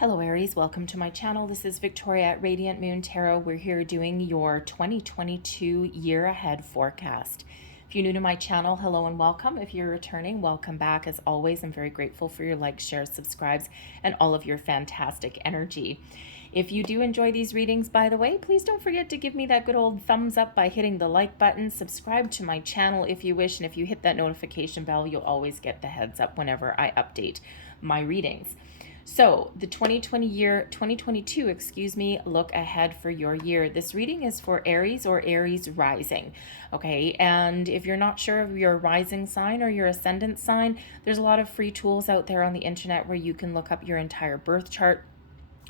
Hello Aries, welcome to my channel. This is Victoria at Radiant Moon Tarot. We're here doing your 2022 year ahead forecast. If you're new to my channel, hello and welcome. If you're returning, welcome back. As always, I'm very grateful for your likes, shares, subscribes, and all of your fantastic energy. If you do enjoy these readings, by the way, please don't forget to give me that good old thumbs up by hitting the like button. Subscribe to my channel if you wish, and if you hit that notification bell, you'll always get the heads up whenever I update my readings. So the 2022, look ahead for your year. This reading is for Aries or Aries rising, okay? And if you're not sure of your rising sign or your ascendant sign, there's a lot of free tools out there on the internet where you can look up your entire birth chart.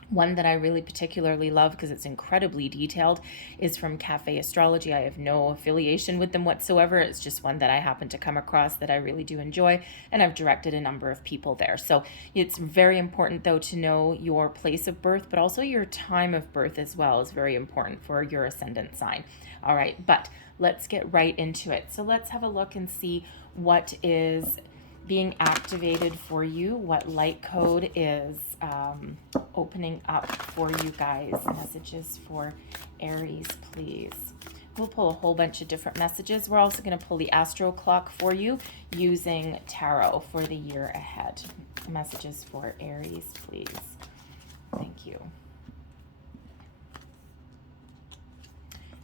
One that I really particularly love because it's incredibly detailed is from Cafe Astrology. I have no affiliation with them whatsoever. It's just one that I happen to come across that I really do enjoy, and I've directed a number of people there. So it's very important, though, to know your place of birth, but also your time of birth as well is very important for your ascendant sign. All right, but let's get right into it. So let's have a look and see what is being activated for you, what light code is opening up for you guys. Messages for Aries, please. We'll pull a whole bunch of different messages. We're also going to pull the Astroclock for you using tarot for the year ahead. Messages for Aries, please. Thank you.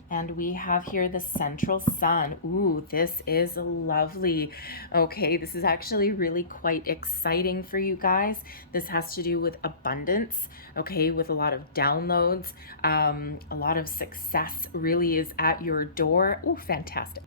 And we have here the central sun. Ooh, this is lovely. Okay, this is actually really quite exciting for you guys. This has to do with abundance, okay, with a lot of downloads. A lot of success really is at your door. Ooh, fantastic.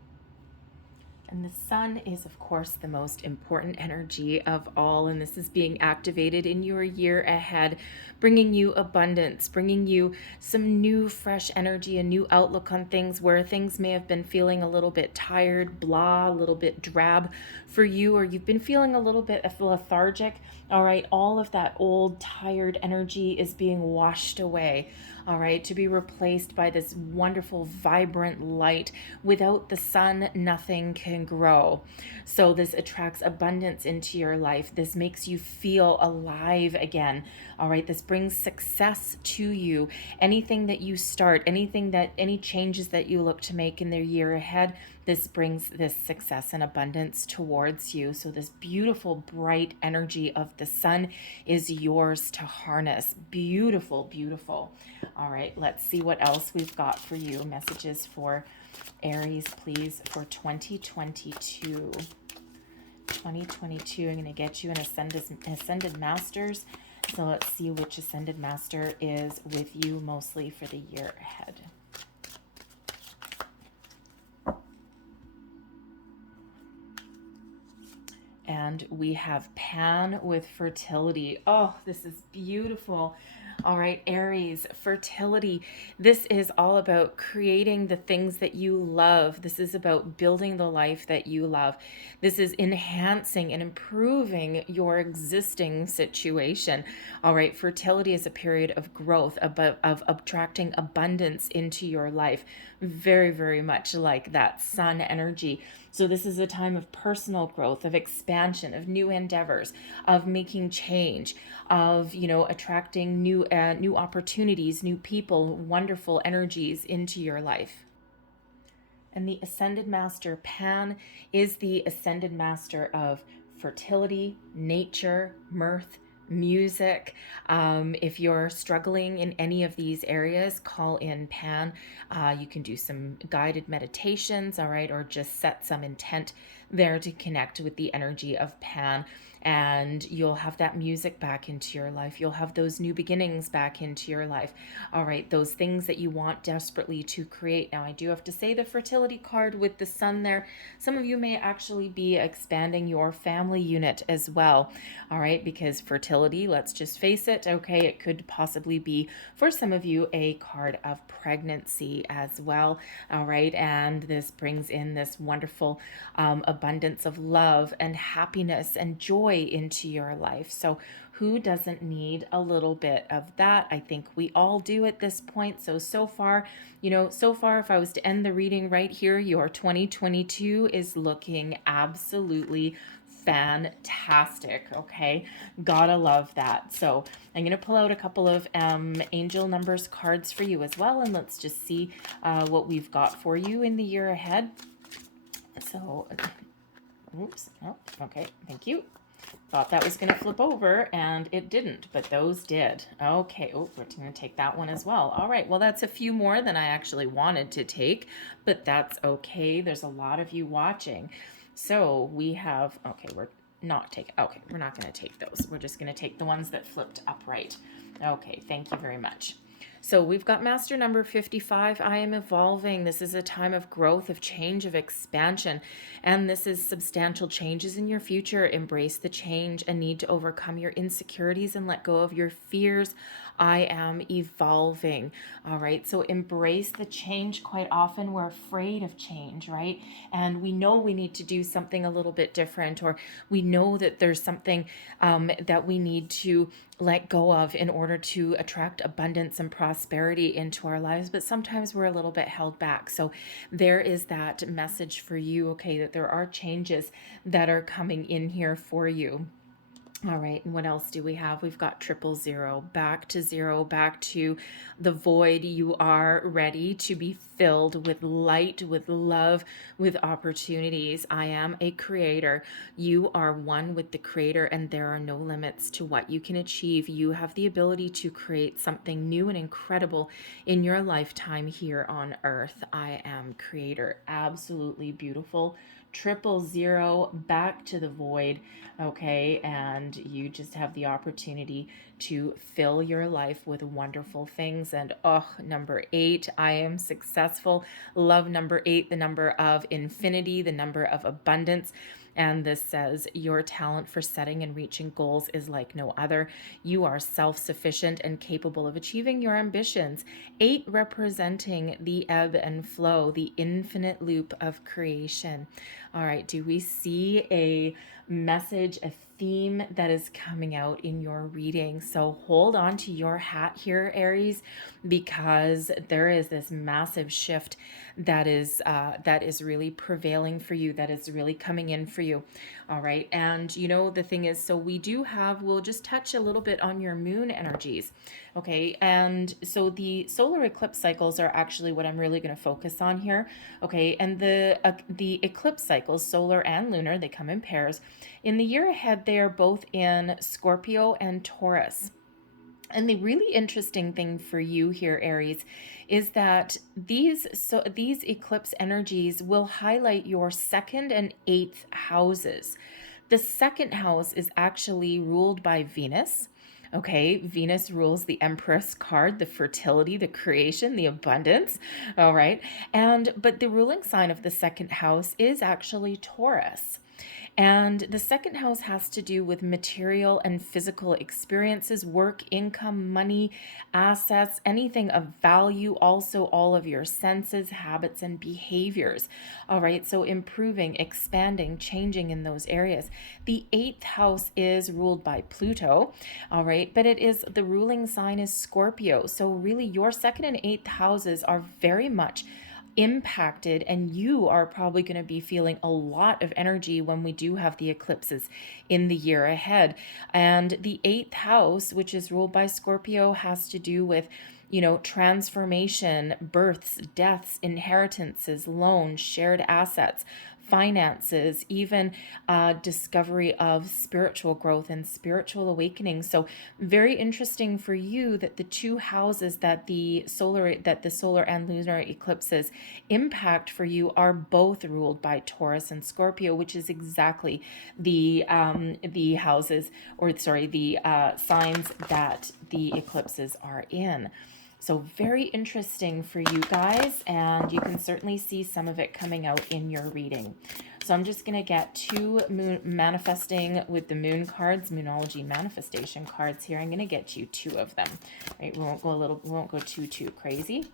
And the sun is, of course, the most important energy of all, and this is being activated in your year ahead, bringing you abundance, bringing you some new, fresh energy, a new outlook on things where things may have been feeling a little bit tired, blah, a little bit drab for you, or you've been feeling a little bit lethargic. All right, all of that old, tired energy is being washed away. All right, to be replaced by this wonderful, vibrant light. Without the sun, nothing can grow. So this attracts abundance into your life. This makes you feel alive again. All right, this brings success to you. Anything that you start, any changes that you look to make in the year ahead, this brings this success and abundance towards you. So this beautiful, bright energy of the sun is yours to harness. Beautiful, beautiful. All right, let's see what else we've got for you. Messages for Aries, please, for 2022. 2022, I'm going to get you an Ascended Masters. So let's see which Ascended Master is with you mostly for the year ahead. And we have Pan with fertility. Oh, this is beautiful. All right, Aries, fertility. This is all about creating the things that you love. This is about building the life that you love. This is enhancing and improving your existing situation. All right, fertility is a period of growth, of attracting abundance into your life. Very, very much like that sun energy. So this is a time of personal growth, of expansion, of new endeavors, of making change, of, attracting new opportunities, new people, wonderful energies into your life. And the Ascended Master Pan is the Ascended Master of fertility, nature, mirth, music. If you're struggling in any of these areas, call in Pan. You can do some guided meditations, all right, or just set some intent there to connect with the energy of Pan, and you'll have that music back into your life. You'll have those new beginnings back into your life. All right, those things that you want desperately to create. Now, I do have to say the fertility card with the sun there, some of you may actually be expanding your family unit as well. All right, because fertility, let's just face it, okay, it could possibly be for some of you a card of pregnancy as well. All right, and this brings in this wonderful abundance of love and happiness and joy into your life. So who doesn't need a little bit of that? I think we all do at this point. So far, if I was to end the reading right here, your 2022 is looking absolutely fantastic. Okay, gotta love that. So I'm going to pull out a couple of angel numbers cards for you as well, and let's just see what we've got for you in the year ahead. So oops, oh, okay, thank you. Thought that was going to flip over, and it didn't, but those did. Okay, oh, we're going to take that one as well. All right, well, that's a few more than I actually wanted to take, but that's okay. There's a lot of you watching. So we have, okay, we're not going to take those. We're just going to take the ones that flipped upright. Okay, thank you very much. So we've got master number 55. I am evolving. This is a time of growth, of change, of expansion. And this is substantial changes in your future. Embrace the change and need to overcome your insecurities and let go of your fears. I am evolving. All right. So embrace the change. Quite often we're afraid of change, right? And we know we need to do something a little bit different, or we know that there's something that we need to let go of in order to attract abundance and prosperity into our lives. But sometimes we're a little bit held back. So there is that message for you, okay, that there are changes that are coming in here for you. All right, and what else do we have? We've got 000, back to zero, back to the void. You are ready to be filled with light, with love, with opportunities. I am a creator. You are one with the creator, and there are no limits to what you can achieve. You have the ability to create something new and incredible in your lifetime here on earth. I am creator. Absolutely beautiful. 000, back to the void. Okay, and you just have the opportunity to fill your life with wonderful things. And number 8, I am successful. Love number 8, the number of infinity, the number of abundance. And this says, your talent for setting and reaching goals is like no other. You are self-sufficient and capable of achieving your ambitions. 8 representing the ebb and flow, the infinite loop of creation. All right, do we see a message, a theme that is coming out in your reading? So hold on to your hat here, Aries, because there is this massive shift that is really prevailing for you, that is really coming in for you. All right, and you know the thing is, so we'll just touch a little bit on your moon energies. Okay, and so the solar eclipse cycles are actually what I'm really going to focus on here. Okay, and the eclipse cycles, solar and lunar, they come in pairs. In the year ahead, they are both in Scorpio and Taurus. And the really interesting thing for you here, Aries, is that these eclipse energies will highlight your 2nd and 8th houses. The 2nd house is actually ruled by Venus. Okay, Venus rules the Empress card, the fertility, the creation, the abundance. All right, but the ruling sign of the 2nd house is actually Taurus. And the 2nd house has to do with material and physical experiences, work, income, money, assets, anything of value, also all of your senses, habits, and behaviors. All right, so improving, expanding, changing in those areas. The 8th house is ruled by Pluto, all right, but the ruling sign is Scorpio. So really your 2nd and 8th houses are very much impacted, and you are probably going to be feeling a lot of energy when we do have the eclipses in the year ahead. And the 8th house, which is ruled by Scorpio, has to do with transformation, births, deaths, inheritances, loans, shared assets, finances, even discovery of spiritual growth and spiritual awakening. So very interesting for you that the 2 houses that the solar and lunar eclipses impact for you are both ruled by Taurus and Scorpio, which is exactly the houses, or sorry, the signs that the eclipses are in. So very interesting for you guys, and you can certainly see some of it coming out in your reading. So I'm just going to get 2 manifesting with the moon cards, Moonology manifestation cards here. I'm going to get you 2 of them. Right, we won't go too crazy.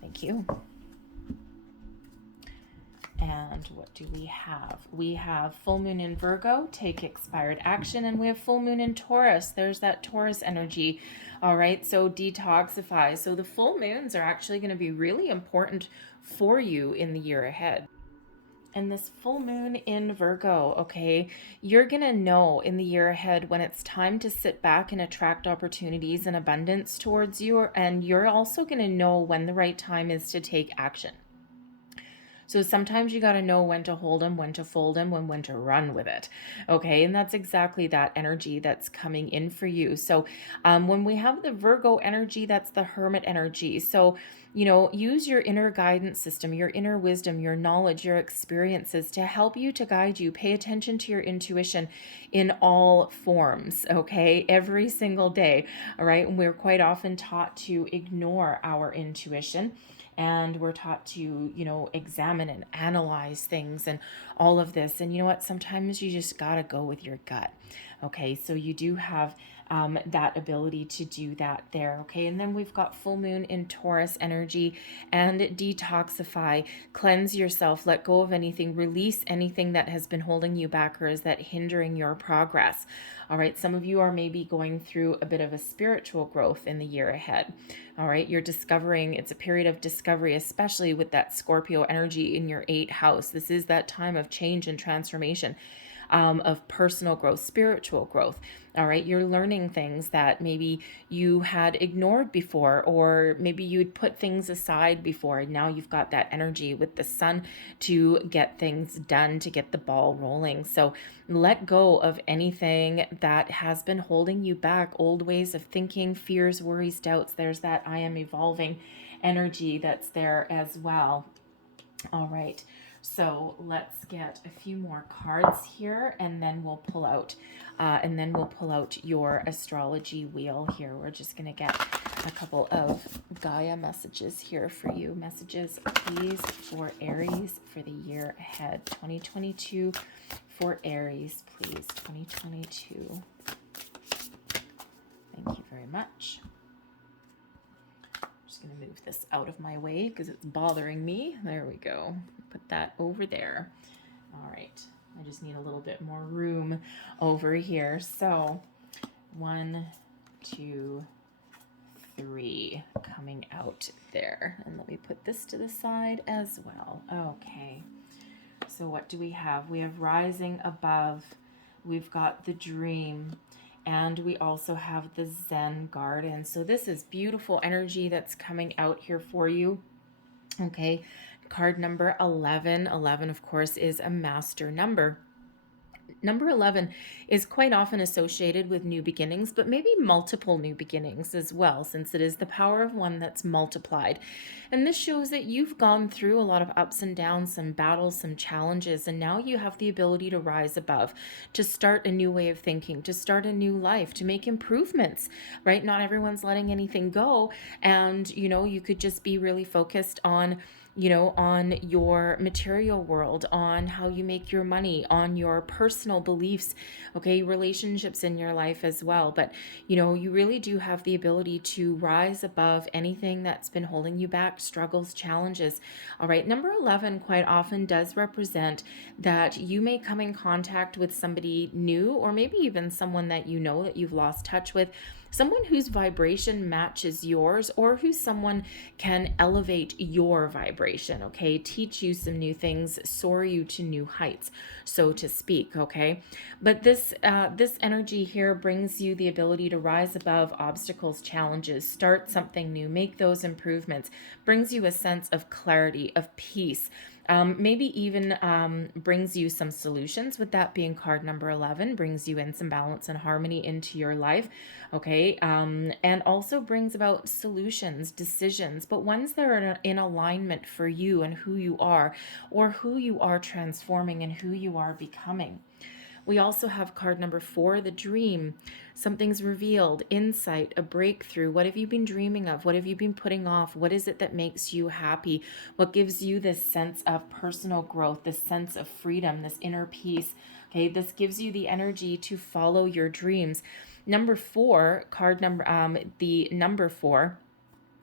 Thank you. And what do we have? We have full moon in Virgo, take expired action, and we have full moon in Taurus. There's that Taurus energy. All right, so detoxify. So the full moons are actually going to be really important for you in the year ahead. And this full moon in Virgo, okay, you're going to know in the year ahead when it's time to sit back and attract opportunities and abundance towards you. And you're also going to know when the right time is to take action. So sometimes you got to know when to hold them, when to fold them, when to run with it. Okay. And that's exactly that energy that's coming in for you. So when we have the Virgo energy, that's the Hermit energy. So, you know, use your inner guidance system, your inner wisdom, your knowledge, your experiences to help you, to guide you. Pay attention to your intuition in all forms. Okay. Every single day. All right. And we're quite often taught to ignore our intuition, and we're taught to, you know, examine and analyze things and all of this. And you know what, sometimes you just gotta go with your gut. Okay, so you do have that ability to do that there. Okay, and then we've got full moon in Taurus energy, and detoxify, cleanse yourself, let go of anything, release anything that has been holding you back or is that hindering your progress. All right, some of you are maybe going through a bit of a spiritual growth in the year ahead. All right, you're discovering, it's a period of discovery, especially with that Scorpio energy in your 8th house. This is that time of change and transformation, of personal growth, spiritual growth. All right, you're learning things that maybe you had ignored before, or maybe you'd put things aside before, and now you've got that energy with the sun to get things done, to get the ball rolling. So let go of anything that has been holding you back, old ways of thinking, fears, worries, doubts. There's that I am evolving energy that's there as well. All right, so let's get a few more cards here, and then we'll pull out, your astrology wheel here. We're just gonna get a couple of Gaia messages here for you. Messages, please, for Aries for the year ahead, 2022, for Aries, please, 2022. Thank you very much. Going to move this out of my way because it's bothering me. There we go. Put that over there. All right. I just need a little bit more room over here. So 1, 2, 3 coming out there. And let me put this to the side as well. Okay. So what do we have? We have rising above. We've got the dream. And we also have the Zen garden. So this is beautiful energy that's coming out here for you. Okay, card number 11. 11, of course, is a master number. Number 11 is quite often associated with new beginnings, but maybe multiple new beginnings as well, since it is the power of one that's multiplied. And this shows that you've gone through a lot of ups and downs, some battles, some challenges, and now you have the ability to rise above, to start a new way of thinking, to start a new life, to make improvements, right? Not everyone's letting anything go. And, you know, you could just be really focused on, you know, on your material world, on how you make your money, on your personal beliefs, okay, relationships in your life as well. But, you know, you really do have the ability to rise above anything that's been holding you back, struggles, challenges. All right, number 11 quite often does represent that you may come in contact with somebody new, or maybe even someone that you know that you've lost touch with, someone whose vibration matches yours, or who someone can elevate your vibration, okay? Teach you some new things, soar you to new heights, so to speak, okay? But this energy here brings you the ability to rise above obstacles, challenges, start something new, make those improvements, brings you a sense of clarity, of peace, maybe even brings you some solutions, with that being card number 11, brings you in some balance and harmony into your life, okay? And also brings about solutions, decisions, but ones that are in alignment for you and who you are, or who you are transforming and who you are becoming. We also have card number 4, the dream. Something's revealed, insight, a breakthrough. What have you been dreaming of? What have you been putting off? What is it that makes you happy? What gives you this sense of personal growth, this sense of freedom, this inner peace? Okay, this gives you the energy to follow your dreams. Number 4, the number 4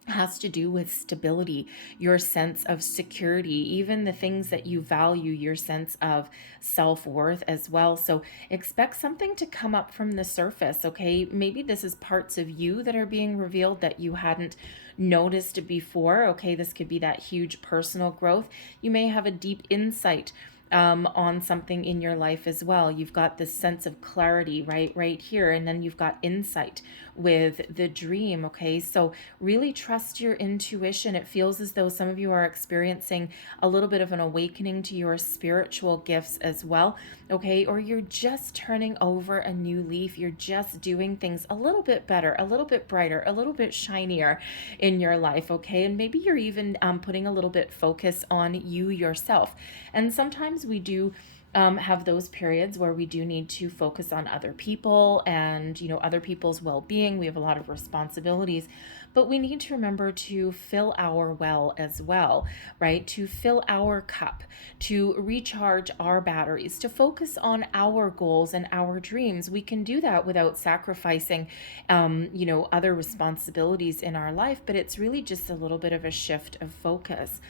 has to do with stability, your sense of security, even the things that you value, your sense of self-worth as well. So expect something to come up from the surface, okay? Maybe this is parts of you that are being revealed that you hadn't noticed before, okay? This could be that huge personal growth. You may have a deep insight, on something in your life as well. You've got this sense of clarity right here, and then you've got insight with the dream. Okay, so really trust your intuition. It feels as though some of you are experiencing a little bit of an awakening to your spiritual gifts as well. Okay, or you're just turning over a new leaf. You're just doing things a little bit better, a little bit brighter, a little bit shinier in your life. Okay, and maybe you're even putting a little bit focus on you yourself. And sometimes we do have those periods where we do need to focus on other people and, other people's well-being. We have a lot of responsibilities, but we need to remember to fill our well as well, right? To fill our cup, to recharge our batteries, to focus on our goals and our dreams. We can do that without sacrificing, other responsibilities in our life, but it's really just a little bit of a shift of focus.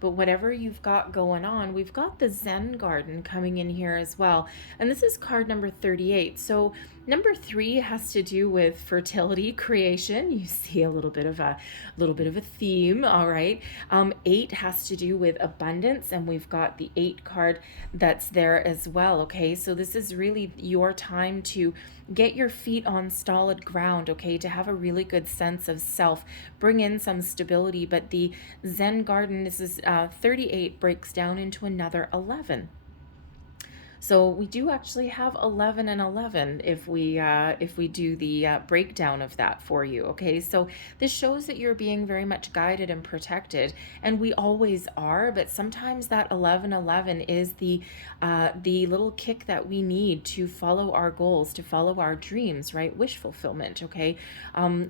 But whatever you've got going on, we've got the Zen Garden coming in here as well. And this is card number 38. So number 3 has to do with fertility, creation. You see a little bit of a theme, all right. 8 has to do with abundance, and we've got the 8 card that's there as well. Okay, so this is really your time to get your feet on solid ground, okay, to have a really good sense of self, bring in some stability. But the Zen Garden, this is 38, breaks down into another 11. So we do actually have 11 and 11 if we do the breakdown of that for you. Okay, so this shows that you're being very much guided and protected, and we always are. But sometimes that 11 is the little kick that we need to follow our goals, to follow our dreams, right? Wish fulfillment. Okay,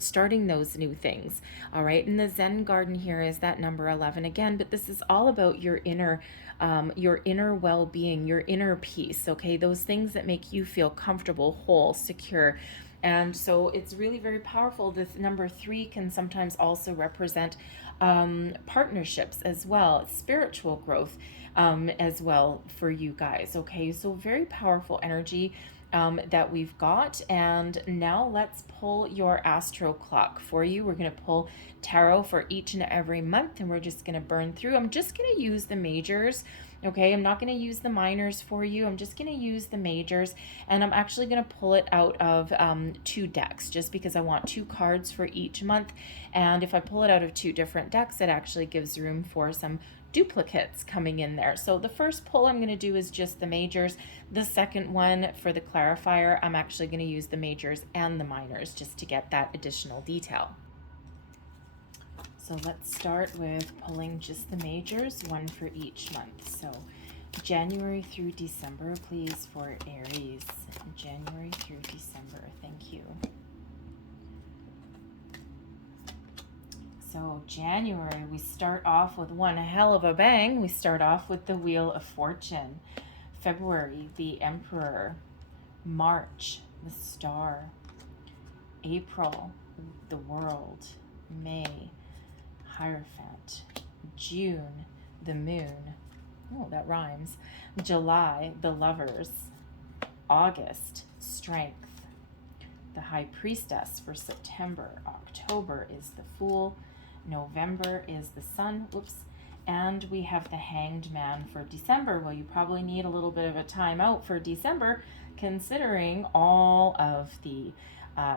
starting those new things. All right, and the Zen Garden here is that number 11 again. But this is all about your inner well-being, your inner peace, okay? Those things that make you feel comfortable, whole, secure. And so it's really very powerful. This number 3 can sometimes also represent partnerships as well, spiritual growth as well for you guys, okay? So very powerful energy that we've got. And now let's pull your Astroclock for you. We're going to pull tarot for each and every month, and we're just going to burn through. I'm just going to use the majors, okay? I'm not going to use the minors for you. I'm just going to use the majors, and I'm actually going to pull it out of 2 decks just because I want 2 cards for each month. And if I pull it out of 2 different decks, it actually gives room for some duplicates coming in there. So the first pull I'm going to do is just the majors. The second one for the clarifier, I'm actually going to use the majors and the minors just to get that additional detail. So let's start with pulling just the majors, one for each month. So January through December, please, for Aries. January through December, thank you. So January, we start off with one hell of a bang. We start off with the Wheel of Fortune. February, the Emperor. March, the Star. April, the World. May, Hierophant. June, the Moon. Oh, that rhymes. July, the Lovers. August, Strength. The High Priestess for September. October is the Fool. November is the Sun. Whoops. And we have the Hanged Man for December. Well, you probably need a little bit of a time out for December, considering all of the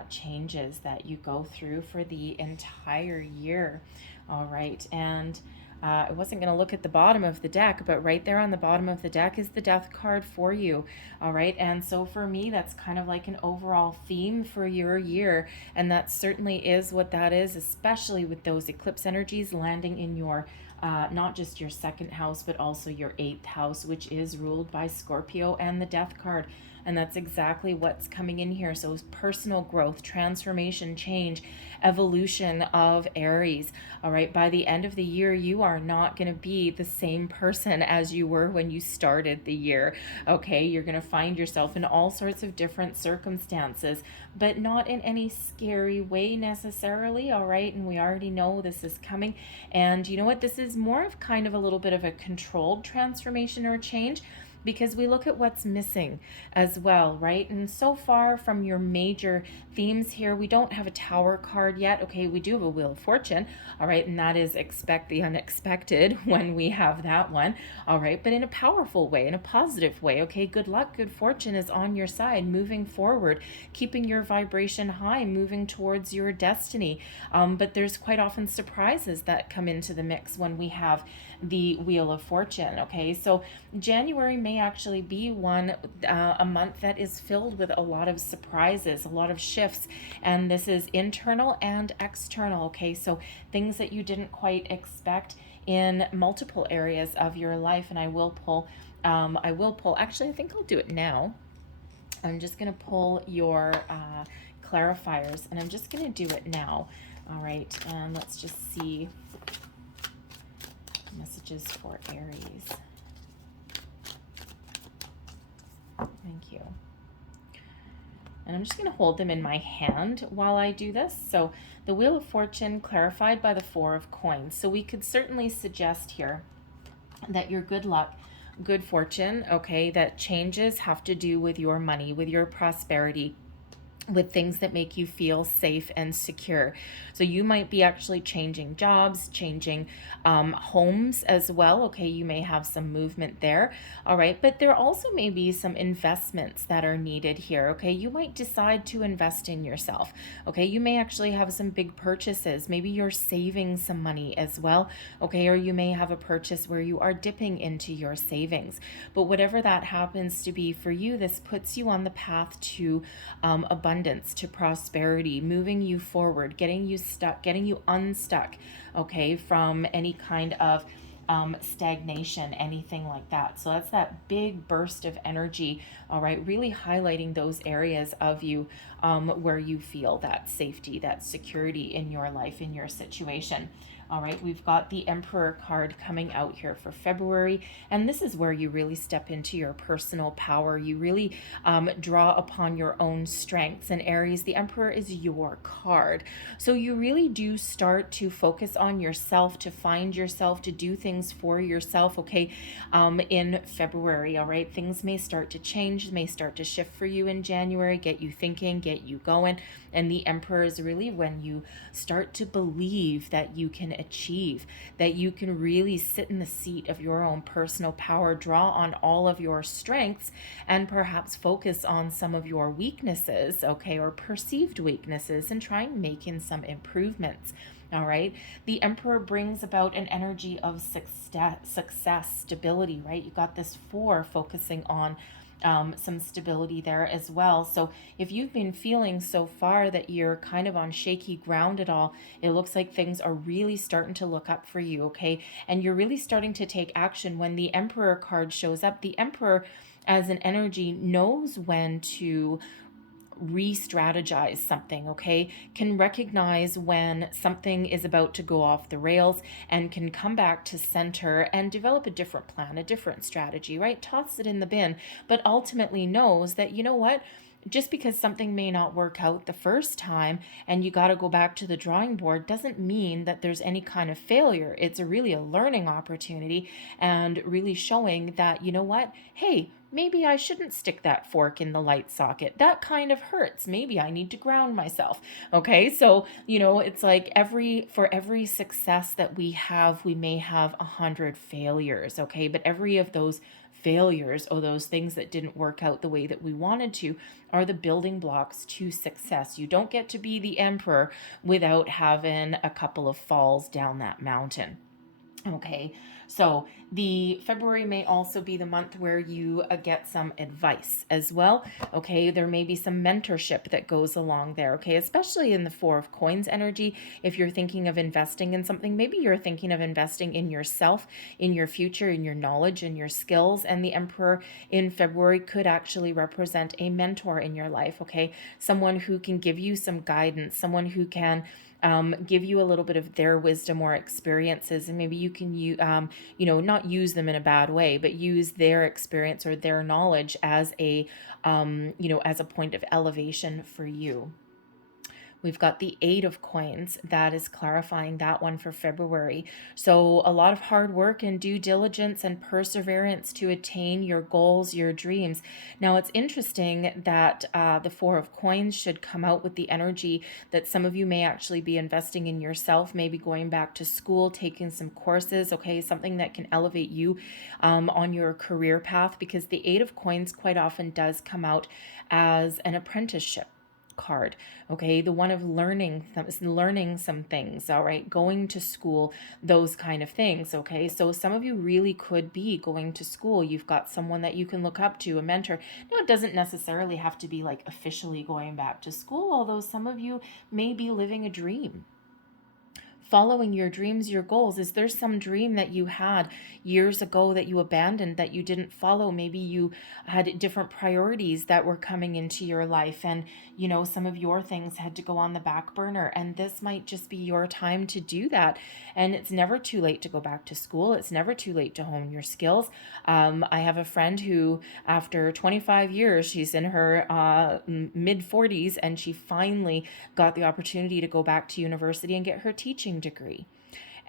changes that you go through for the entire year. All right. And I wasn't going to look at the bottom of the deck, but right there on the bottom of the deck is the Death card for you. All right. And so for me, that's kind of like an overall theme for your year. And that certainly is what that is, especially with those eclipse energies landing in your not just your 2nd house, but also your 8th house, which is ruled by Scorpio and the Death card. And that's exactly what's coming in here. So personal growth, transformation, change, evolution of Aries. All right. By the end of the year, you are not going to be the same person as you were when you started the year. Okay. You're going to find yourself in all sorts of different circumstances, but not in any scary way necessarily. All right. And we already know this is coming. And you know what? This is more of kind of a little bit of a controlled transformation or change. because we look at what's missing as well, right? And so far from your major themes here, we don't have a Tower card yet. Okay, we do have a Wheel of Fortune, all right, and that is expect the unexpected when we have that one, all right, but in a powerful way, in a positive way. Okay, good luck, good fortune is on your side, moving forward, keeping your vibration high, moving towards your destiny. But there's quite often surprises that come into the mix when we have the Wheel of Fortune. Okay, so January may actually be a month that is filled with a lot of surprises, a lot of shifts, and this is internal and external. Okay, so things that you didn't quite expect in multiple areas of your life. And I will pull, actually, I think I'll do it now. I'm just going to pull your clarifiers, and I'm just going to do it now. All right, and let's just see messages for Aries. Thank you. And I'm just going to hold them in my hand while I do this. So the Wheel of Fortune clarified by the Four of Coins. So we could certainly suggest here that your good luck, good fortune, okay, that changes have to do with your money, with your prosperity, with things that make you feel safe and secure. So you might be actually changing jobs, changing homes as well. Okay, you may have some movement there. All right, but there also may be some investments that are needed here. Okay, you might decide to invest in yourself. Okay, you may actually have some big purchases. Maybe you're saving some money as well. Okay, or you may have a purchase where you are dipping into your savings. But whatever that happens to be for you, this puts you on the path to abundance, to prosperity, moving you forward, getting you stuck, getting you unstuck, okay, from any kind of stagnation, anything like that. So that's that big burst of energy, all right, really highlighting those areas of you where you feel that safety, that security in your life, in your situation. All right, we've got the Emperor card coming out here for February, and this is where you really step into your personal power. You really draw upon your own strengths. And Aries, the Emperor is your card. So you really do start to focus on yourself, to find yourself, to do things for yourself, okay, in February, all right? Things may start to change, may start to shift for you in January, get you thinking, get you going. And the Emperor is really when you start to believe that you can achieve, that you can really sit in the seat of your own personal power, draw on all of your strengths, and perhaps focus on some of your weaknesses, okay, or perceived weaknesses, and try and make in some improvements. All right. The Emperor brings about an energy of success, stability, right? You got this 4 focusing on some stability there as well. So if you've been feeling so far that you're kind of on shaky ground at all, it looks like things are really starting to look up for you, okay? And you're really starting to take action. When the Emperor card shows up, the Emperor as an energy knows when to re-strategize something, okay, can recognize when something is about to go off the rails, and can come back to center and develop a different plan, a different strategy, right? Toss it in the bin, but ultimately knows that, you know what, just because something may not work out the first time and you got to go back to the drawing board doesn't mean that there's any kind of failure. It's really a learning opportunity, and really showing that, you know what, hey, maybe I shouldn't stick that fork in the light socket. That kind of hurts. Maybe I need to ground myself. Okay. So, you know, it's like for every success that we have, we may have 100 failures. Okay. But every of those failures, or those things that didn't work out the way that we wanted to, are the building blocks to success. You don't get to be the Emperor without having a couple of falls down that mountain. Okay, so the February may also be the month where you get some advice as well. Okay, there may be some mentorship that goes along there. Okay, especially in the 4 of Coins energy. If you're thinking of investing in something, maybe you're thinking of investing in yourself, in your future, in your knowledge, in your skills. And the Emperor in February could actually represent a mentor in your life. Okay, someone who can give you some guidance, someone who can give you a little bit of their wisdom or experiences, and maybe you can not use them in a bad way, but use their experience or their knowledge as a as a point of elevation for you. We've got the Eight of Coins. That is clarifying that one for February. So a lot of hard work and due diligence and perseverance to attain your goals, your dreams. Now it's interesting that the Four of Coins should come out with the energy that some of you may actually be investing in yourself, maybe going back to school, taking some courses, okay, something that can elevate you on your career path, because the Eight of Coins quite often does come out as an apprenticeship card. Okay, the one of learning some things. All right, going to school, those kind of things. Okay, so some of you really could be going to school. You've got someone that you can look up to, a mentor. No, it doesn't necessarily have to be like officially going back to school, although some of you may be living a dream, following your dreams, your goals. Is there some dream that you had years ago that you abandoned, that you didn't follow? Maybe you had different priorities that were coming into your life, and you know, some of your things had to go on the back burner, and this might just be your time to do that. And it's never too late to go back to school. It's never too late to hone your skills. I have a friend who, after 25 years, she's in her mid 40s, and she finally got the opportunity to go back to university and get her teaching degree.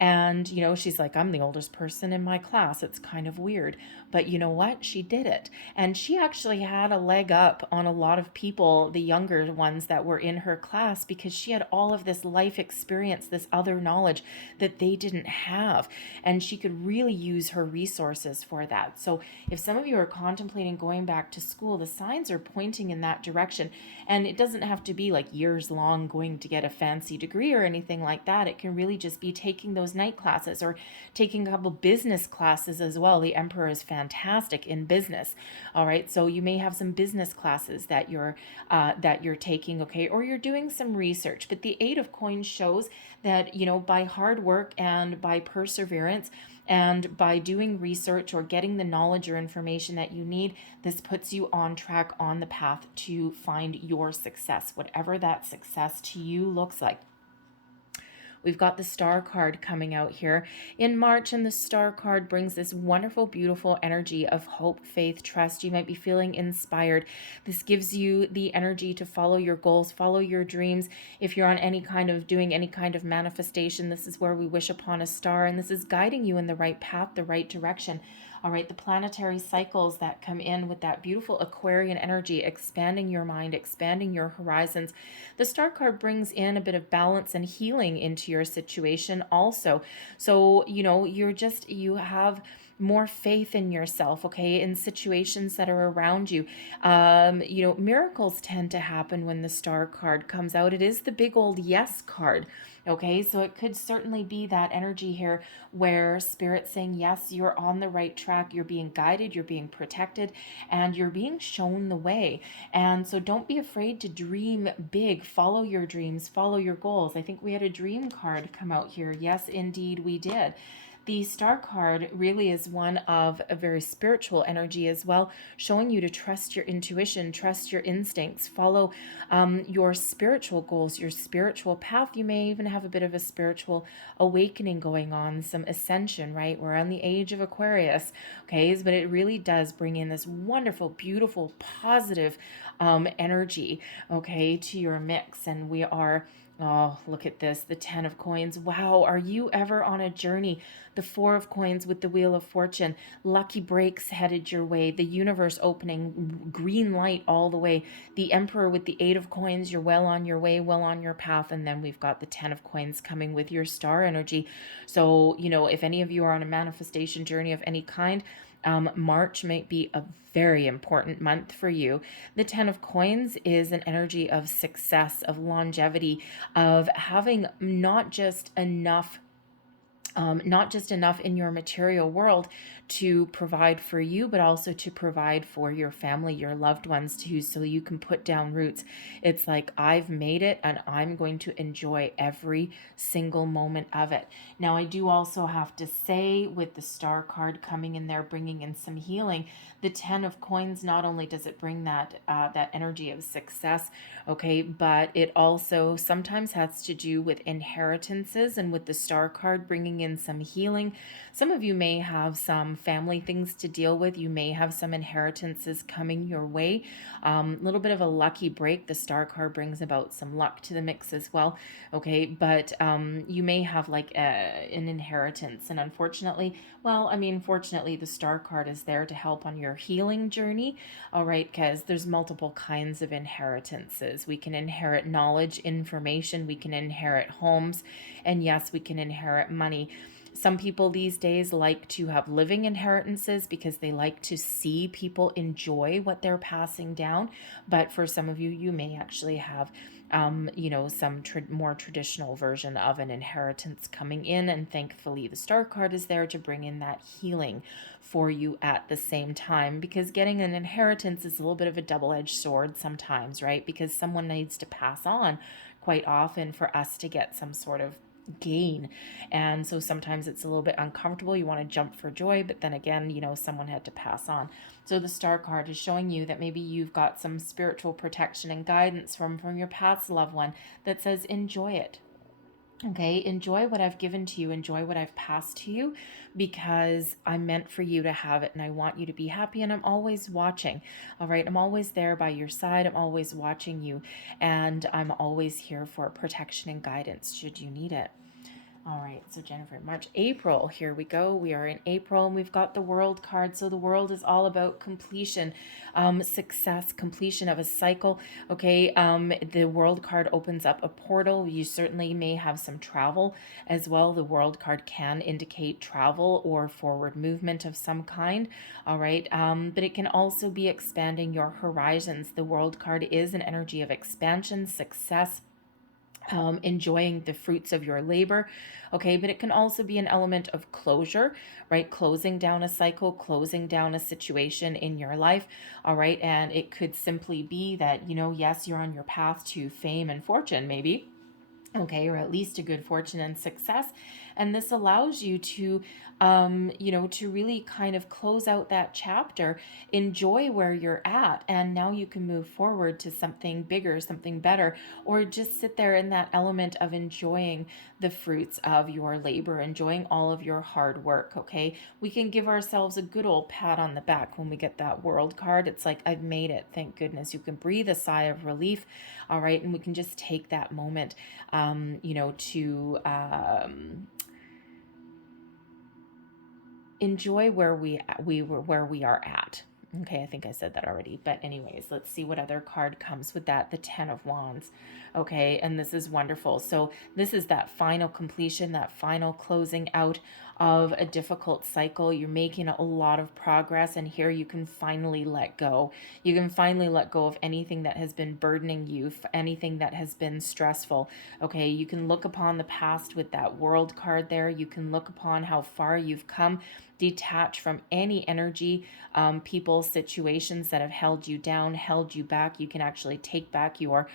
And, you know, she's like, I'm the oldest person in my class. It's kind of weird. But you know what? She did it. And she actually had a leg up on a lot of people, the younger ones that were in her class, because she had all of this life experience, this other knowledge that they didn't have. And she could really use her resources for that. So if some of you are contemplating going back to school, the signs are pointing in that direction. And it doesn't have to be like years long going to get a fancy degree or anything like that. It can really just be taking those night classes or taking a couple business classes as well. The Emperor is fantastic in business. All right, so you may have some business classes that you're taking, okay, or you're doing some research. But the Eight of Coins shows that, you know, by hard work and by perseverance and by doing research or getting the knowledge or information that you need, this puts you on track, on the path to find your success, whatever that success to you looks like. We've got the Star card coming out here in March, and the Star card brings this wonderful, beautiful energy of hope, faith, trust. You might be feeling inspired. This gives you the energy to follow your goals, follow your dreams. If you're on doing any kind of manifestation, this is where we wish upon a star, and this is guiding you in the right path, the right direction. All right, the planetary cycles that come in with that beautiful Aquarian energy, expanding your mind, expanding your horizons. The Star card brings in a bit of balance and healing into your situation also. So, you know, you have more faith in yourself, okay, in situations that are around you. You know, miracles tend to happen when the Star card comes out. It is the big old yes card. Okay, so it could certainly be that energy here where Spirit's saying, yes, you're on the right track, you're being guided, you're being protected, and you're being shown the way. And so don't be afraid to dream big, follow your dreams, follow your goals. I think we had a dream card come out here. Yes, indeed, we did. The Star card really is one of a very spiritual energy as well, showing you to trust your intuition, trust your instincts, follow your spiritual goals, your spiritual path. You may even have a bit of a spiritual awakening going on, some ascension, right? We're on the age of Aquarius, okay? But it really does bring in this wonderful, beautiful, positive energy, okay, to your mix. And we are... Oh, look at this, the 10 of Coins. Wow, are you ever on a journey? The 4 of Coins with the Wheel of Fortune. Lucky breaks headed your way. The universe opening, green light all the way. The Emperor with the 8 of Coins. You're well on your way, well on your path. And then we've got the 10 of Coins coming with your star energy. So, you know, if any of you are on a manifestation journey of any kind, March might be a very important month for you. The 10 of Coins is an energy of success, of longevity, of having not just enough in your material world to provide for you, but also to provide for your family, your loved ones too, so you can put down roots. It's like, I've made it and I'm going to enjoy every single moment of it. Now, I do also have to say, with the Star card coming in there, bringing in some healing, the 10 of Coins, not only does it bring that energy of success, okay, but it also sometimes has to do with inheritances, and with the Star card bringing in some healing. Some of you may have some family things to deal with. You may have some inheritances coming your way. A little bit of a lucky break. The star card brings about some luck to the mix as well. Okay, but you may have like an inheritance, and unfortunately, well, I mean, fortunately, the star card is there to help on your healing journey. All right, because there's multiple kinds of inheritances. We can inherit knowledge, information, we can inherit homes, and yes, we can inherit money. Some people these days like to have living inheritances because they like to see people enjoy what they're passing down. But for some of you, you may actually have, some more traditional version of an inheritance coming in. And thankfully, the star card is there to bring in that healing for you at the same time, because getting an inheritance is a little bit of a double-edged sword sometimes, right? Because someone needs to pass on quite often for us to get some sort of gain. And so sometimes it's a little bit uncomfortable. You want to jump for joy, but then again, someone had to pass on. So the star card is showing you that maybe you've got some spiritual protection and guidance from your past loved one that says enjoy it. Okay, enjoy what I've given to you, enjoy what I've passed to you, because I'm meant for you to have it and I want you to be happy, and I'm always watching. All right, I'm always there by your side, I'm always watching you, and I'm always here for protection and guidance should you need it. All right, so January, March, April, here we go. We are in April and we've got the World card. So the World is all about completion, success, completion of a cycle. Okay, the World card opens up a portal. You certainly may have some travel as well. The World card can indicate travel or forward movement of some kind. All right, but it can also be expanding your horizons. The World card is an energy of expansion, success, enjoying the fruits of your labor. Okay, but it can also be an element of closure, right? Closing down a cycle, closing down a situation in your life. All right, and it could simply be that, yes, you're on your path to fame and fortune, maybe. Okay, or at least a good fortune and success. And this allows you to, to really kind of close out that chapter, enjoy where you're at, and now you can move forward to something bigger, something better, or just sit there in that element of enjoying the fruits of your labor, enjoying all of your hard work. Okay, we can give ourselves a good old pat on the back when we get that World card. It's like, I've made it, thank goodness. You can breathe a sigh of relief. All right, and we can just take that moment, to enjoy where we are at. Okay, I think I said that already. But anyways, let's see what other card comes with that. The 10 of Wands. Okay, and this is wonderful. So this is that final completion, that final closing out of a difficult cycle. You're making a lot of progress, and here you can finally let go. You can finally let go of anything that has been burdening you, anything that has been stressful. Okay, you can look upon the past with that World card there. You can look upon how far you've come, detach from any energy, people, situations that have held you down, held you back. You can actually take back your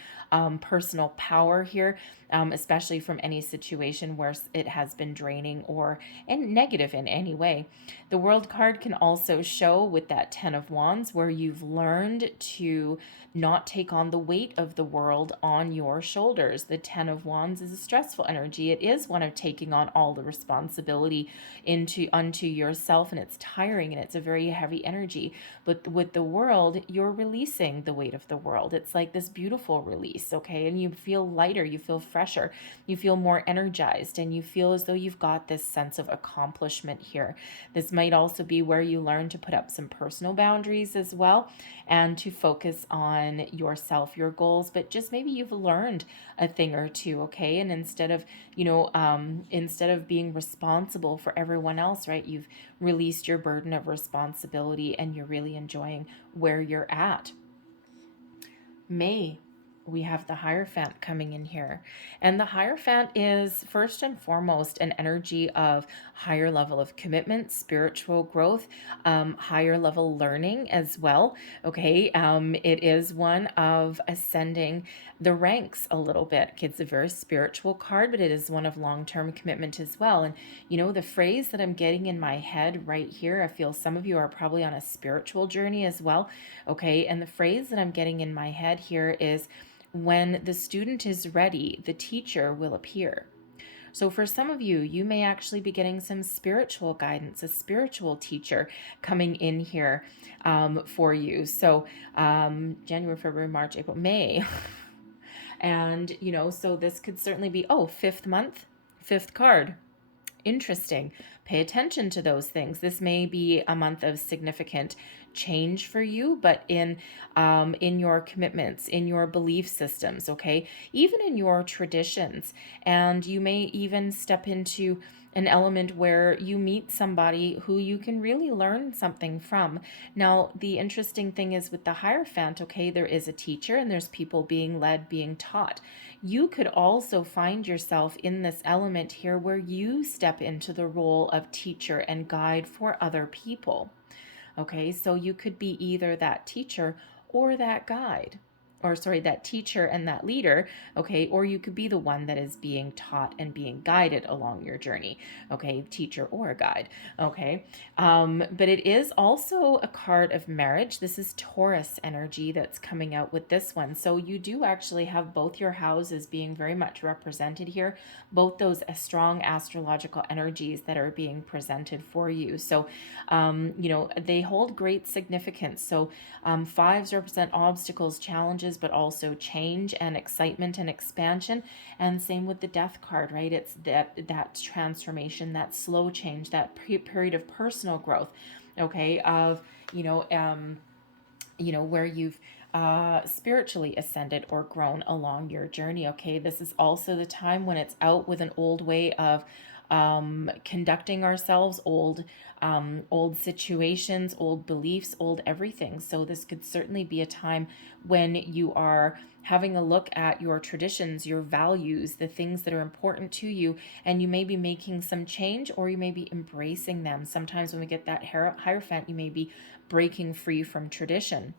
personal power here, especially from any situation where it has been draining or negative in any way. The World card can also show with that 10 of Wands where you've learned to not take on the weight of the world on your shoulders. The 10 of Wands is a stressful energy. It is one of taking on all the responsibility unto yourself, and it's tiring and it's a very heavy energy. But with the world, you're releasing the weight of the world. It's like this beautiful release, okay? And you feel lighter, you feel fresher, you feel more energized, and you feel as though you've got this sense of accomplishment here. This might also be where you learn to put up some personal boundaries as well, and to focus on yourself, your goals, but just maybe you've learned a thing or two, okay? And instead of being responsible for everyone else, right, you've released your burden of responsibility and you're really enjoying where you're at. May, we have the Hierophant coming in here. And the Hierophant is first and foremost an energy of higher level of commitment, spiritual growth, higher level learning as well. Okay, it is one of ascending the ranks a little bit. It's a very spiritual card, but it is one of long-term commitment as well. And the phrase that I'm getting in my head right here, I feel some of you are probably on a spiritual journey as well. Okay, and the phrase that I'm getting in my head here is, when the student is ready, the teacher will appear. So for some of you, you may actually be getting some spiritual guidance, a spiritual teacher coming in here for you. So January, February, March, April, May. And, so this could certainly be, fifth month, fifth card. Interesting. Pay attention to those things. This may be a month of significant change for you, but in your commitments, in your belief systems, okay, even in your traditions, and you may even step into an element where you meet somebody who you can really learn something from. Now, the interesting thing is with the Hierophant, okay, there is a teacher and there's people being led, being taught. You could also find yourself in this element here where you step into the role of teacher and guide for other people. Okay, so you could be either that teacher or that guide. Or sorry, that teacher and that leader, okay, or you could be the one that is being taught and being guided along your journey, okay, teacher or guide, okay. But it is also a card of marriage. This is Taurus energy that's coming out with this one. So you do actually have both your houses being very much represented here, both those strong astrological energies that are being presented for you. So, they hold great significance. So fives represent obstacles, challenges, but also change and excitement and expansion. And same with the Death card, right? It's that transformation, that slow change, that period of personal growth, okay, of where you've spiritually ascended or grown along your journey. Okay, this is also the time when it's out with an old way of conducting ourselves, old situations, old beliefs, old everything. So this could certainly be a time when you are having a look at your traditions, your values, the things that are important to you, and you may be making some change or you may be embracing them. Sometimes when we get that Hierophant, you may be breaking free from tradition.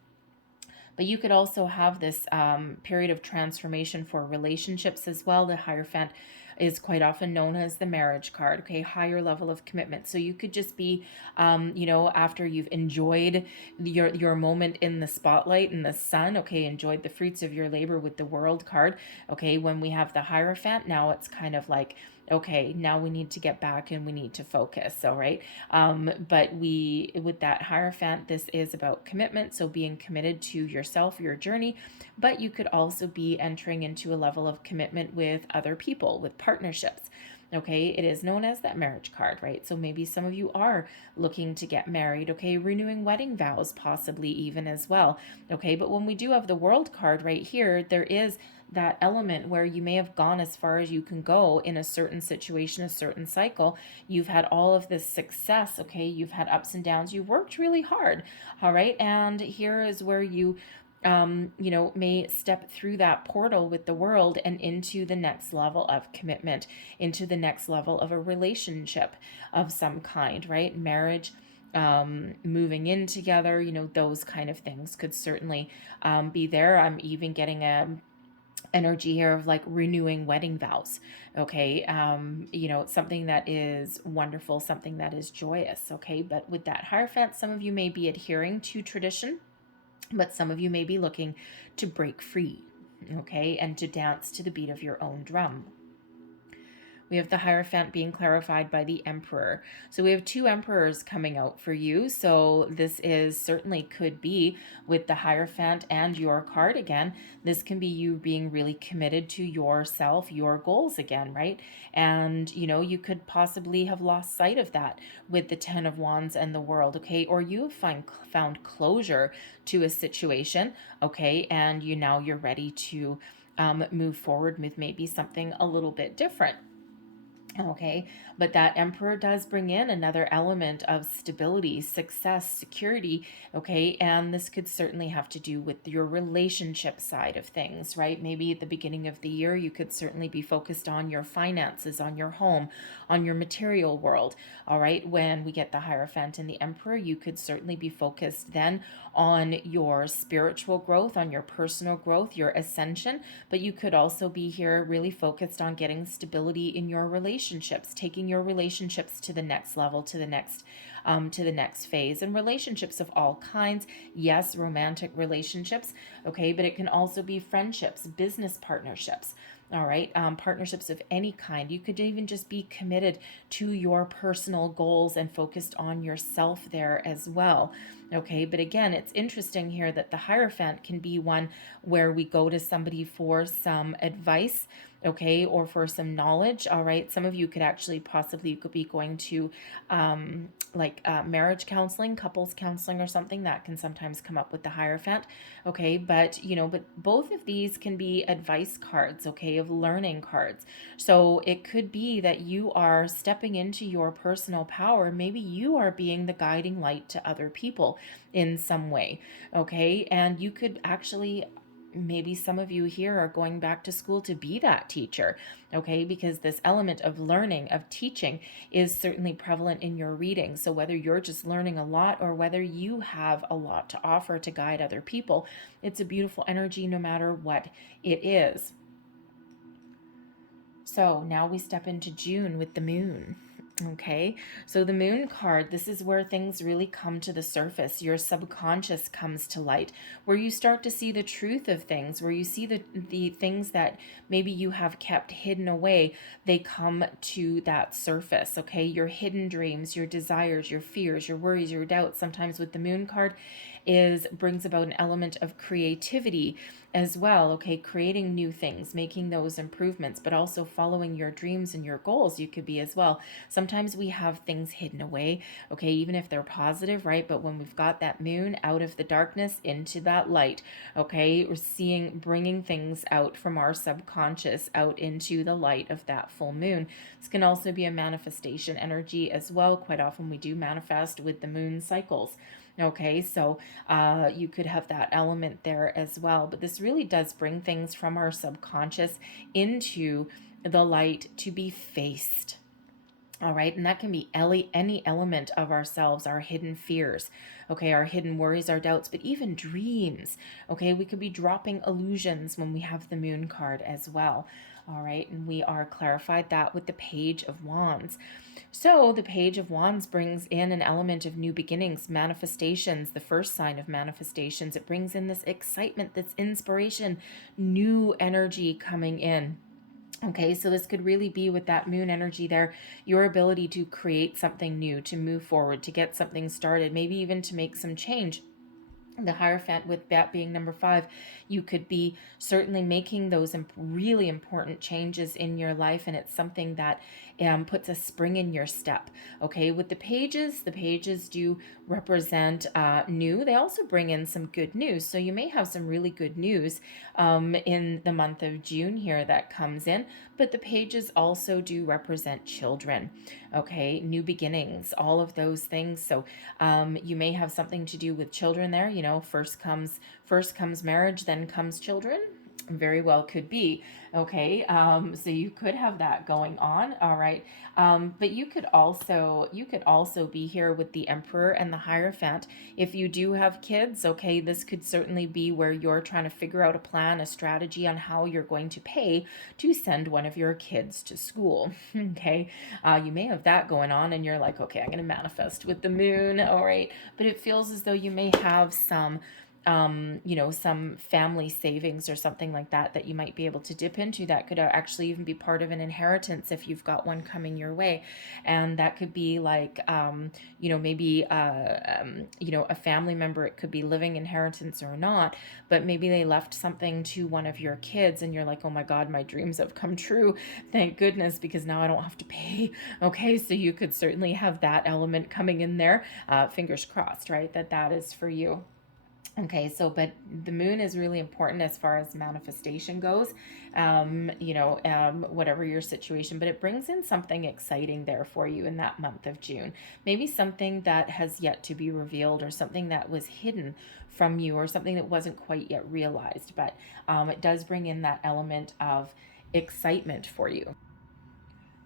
But you could also have this period of transformation for relationships as well. The Hierophant is quite often known as the marriage card, okay, higher level of commitment. So you could just be, after you've enjoyed your moment in the spotlight in the sun, okay, enjoyed the fruits of your labor with the World card, okay, when we have the Hierophant, now it's kind of like, okay, now we need to get back and we need to focus. All right. But with that Hierophant, this is about commitment. So being committed to yourself, your journey, but you could also be entering into a level of commitment with other people, with partnerships. Okay, it is known as that marriage card, right? So maybe some of you are looking to get married, okay, renewing wedding vows, possibly even as well. Okay, but when we do have the World card right here, there is that element where you may have gone as far as you can go in a certain situation, a certain cycle. You've had all of this success, okay, you've had ups and downs, you've worked really hard, all right, and here is where you may step through that portal with the world and into the next level of commitment, into the next level of a relationship of some kind, right? Marriage, moving in together, those kind of things could certainly be there. I'm even getting a energy here of like renewing wedding vows, okay, something that is wonderful, something that is joyous, okay. But with that Hierophant, some of you may be adhering to tradition, but some of you may be looking to break free, okay, and to dance to the beat of your own drum. We have the Hierophant being clarified by the Emperor. So we have two Emperors coming out for you. So this is certainly could be with the Hierophant and your card again. This can be you being really committed to yourself, your goals again, right? And, you could possibly have lost sight of that with the Ten of Wands and the World, okay? Or you have found closure to a situation, okay? And you're ready to move forward with maybe something a little bit different. Okay, but that Emperor does bring in another element of stability, success, security, okay, and this could certainly have to do with your relationship side of things, right? Maybe at the beginning of the year, you could certainly be focused on your finances, on your home, on your material world, all right? When we get the Hierophant and the Emperor, you could certainly be focused then on your spiritual growth, on your personal growth, your ascension, but you could also be here really focused on getting stability in your relationships, taking your relationships to the next level, to the next phase, and relationships of all kinds. Yes, romantic relationships, okay, but it can also be friendships, business partnerships, All right. Partnerships of any kind. You could even just be committed to your personal goals and focused on yourself there as well. Okay. But again, it's interesting here that the Hierophant can be one where we go to somebody for some advice, okay, or for some knowledge. All right. Some of you could actually possibly could be going to marriage counseling, couples counseling, or something that can sometimes come up with the Hierophant. Okay. But, but both of these can be advice cards, okay, of learning cards. So it could be that you are stepping into your personal power. Maybe you are being the guiding light to other people in some way. Okay. And you could actually, maybe some of you here are going back to school to be that teacher, okay? Because this element of learning, of teaching, is certainly prevalent in your reading. So whether you're just learning a lot or whether you have a lot to offer to guide other people, it's a beautiful energy no matter what it is. So now we step into June with the moon. Okay, so the moon card, this is where things really come to the surface. Your subconscious comes to light, where you start to see the truth of things, where you see the things that maybe you have kept hidden away, they come to that surface. Okay, your hidden dreams, your desires, your fears, your worries, your doubts, sometimes with the moon card brings about an element of creativity as well. Okay, creating new things, making those improvements, but also following your dreams and your goals. You could be as well. Sometimes we have things hidden away, okay, even if they're positive, right? But when we've got that moon, out of the darkness into that light, okay, we're bringing things out from our subconscious out into the light of that full moon. This can also be a manifestation energy as well. Quite often we do manifest with the moon cycles. Okay, so you could have that element there as well. But this really does bring things from our subconscious into the light to be faced. All right, and that can be any element of ourselves, our hidden fears, okay, our hidden worries, our doubts, but even dreams. Okay, we could be dropping illusions when we have the moon card as well. All right, and we are clarified that with the Page of Wands. So the Page of Wands brings in an element of new beginnings, manifestations, the first sign of manifestations. It brings in this excitement, this inspiration, new energy coming in. Okay, so this could really be with that moon energy there, your ability to create something new, to move forward, to get something started, maybe even to make some change. The Hierophant, with that being number 5, you could be certainly making those really important changes in your life, and it's something that puts a spring in your step. Okay, with the pages do represent new. They also bring in some good news, so you may have some really good news in the month of June here that comes in. But the pages also do represent children. Okay, new beginnings, all of those things. So you may have something to do with children there. First comes marriage, then comes children. Very well could be. Okay, so you could have that going on. All right, but you could also be here with the Emperor and the Hierophant. If you do have kids, okay, this could certainly be where you're trying to figure out a plan, a strategy on how you're going to pay to send one of your kids to school. Okay, you may have that going on, and you're like, okay, I'm going to manifest with the moon. All right, but it feels as though you may have some some family savings or something like that you might be able to dip into that could actually even be part of an inheritance if you've got one coming your way. And that could be like, maybe, a family member, it could be living inheritance or not, but maybe they left something to one of your kids and you're like, oh my God, my dreams have come true. Thank goodness, because now I don't have to pay. Okay, so you could certainly have that element coming in there. Fingers crossed, right? That is for you. Okay, so, but the moon is really important as far as manifestation goes, whatever your situation, but it brings in something exciting there for you in that month of June. Maybe something that has yet to be revealed, or something that was hidden from you, or something that wasn't quite yet realized, but it does bring in that element of excitement for you.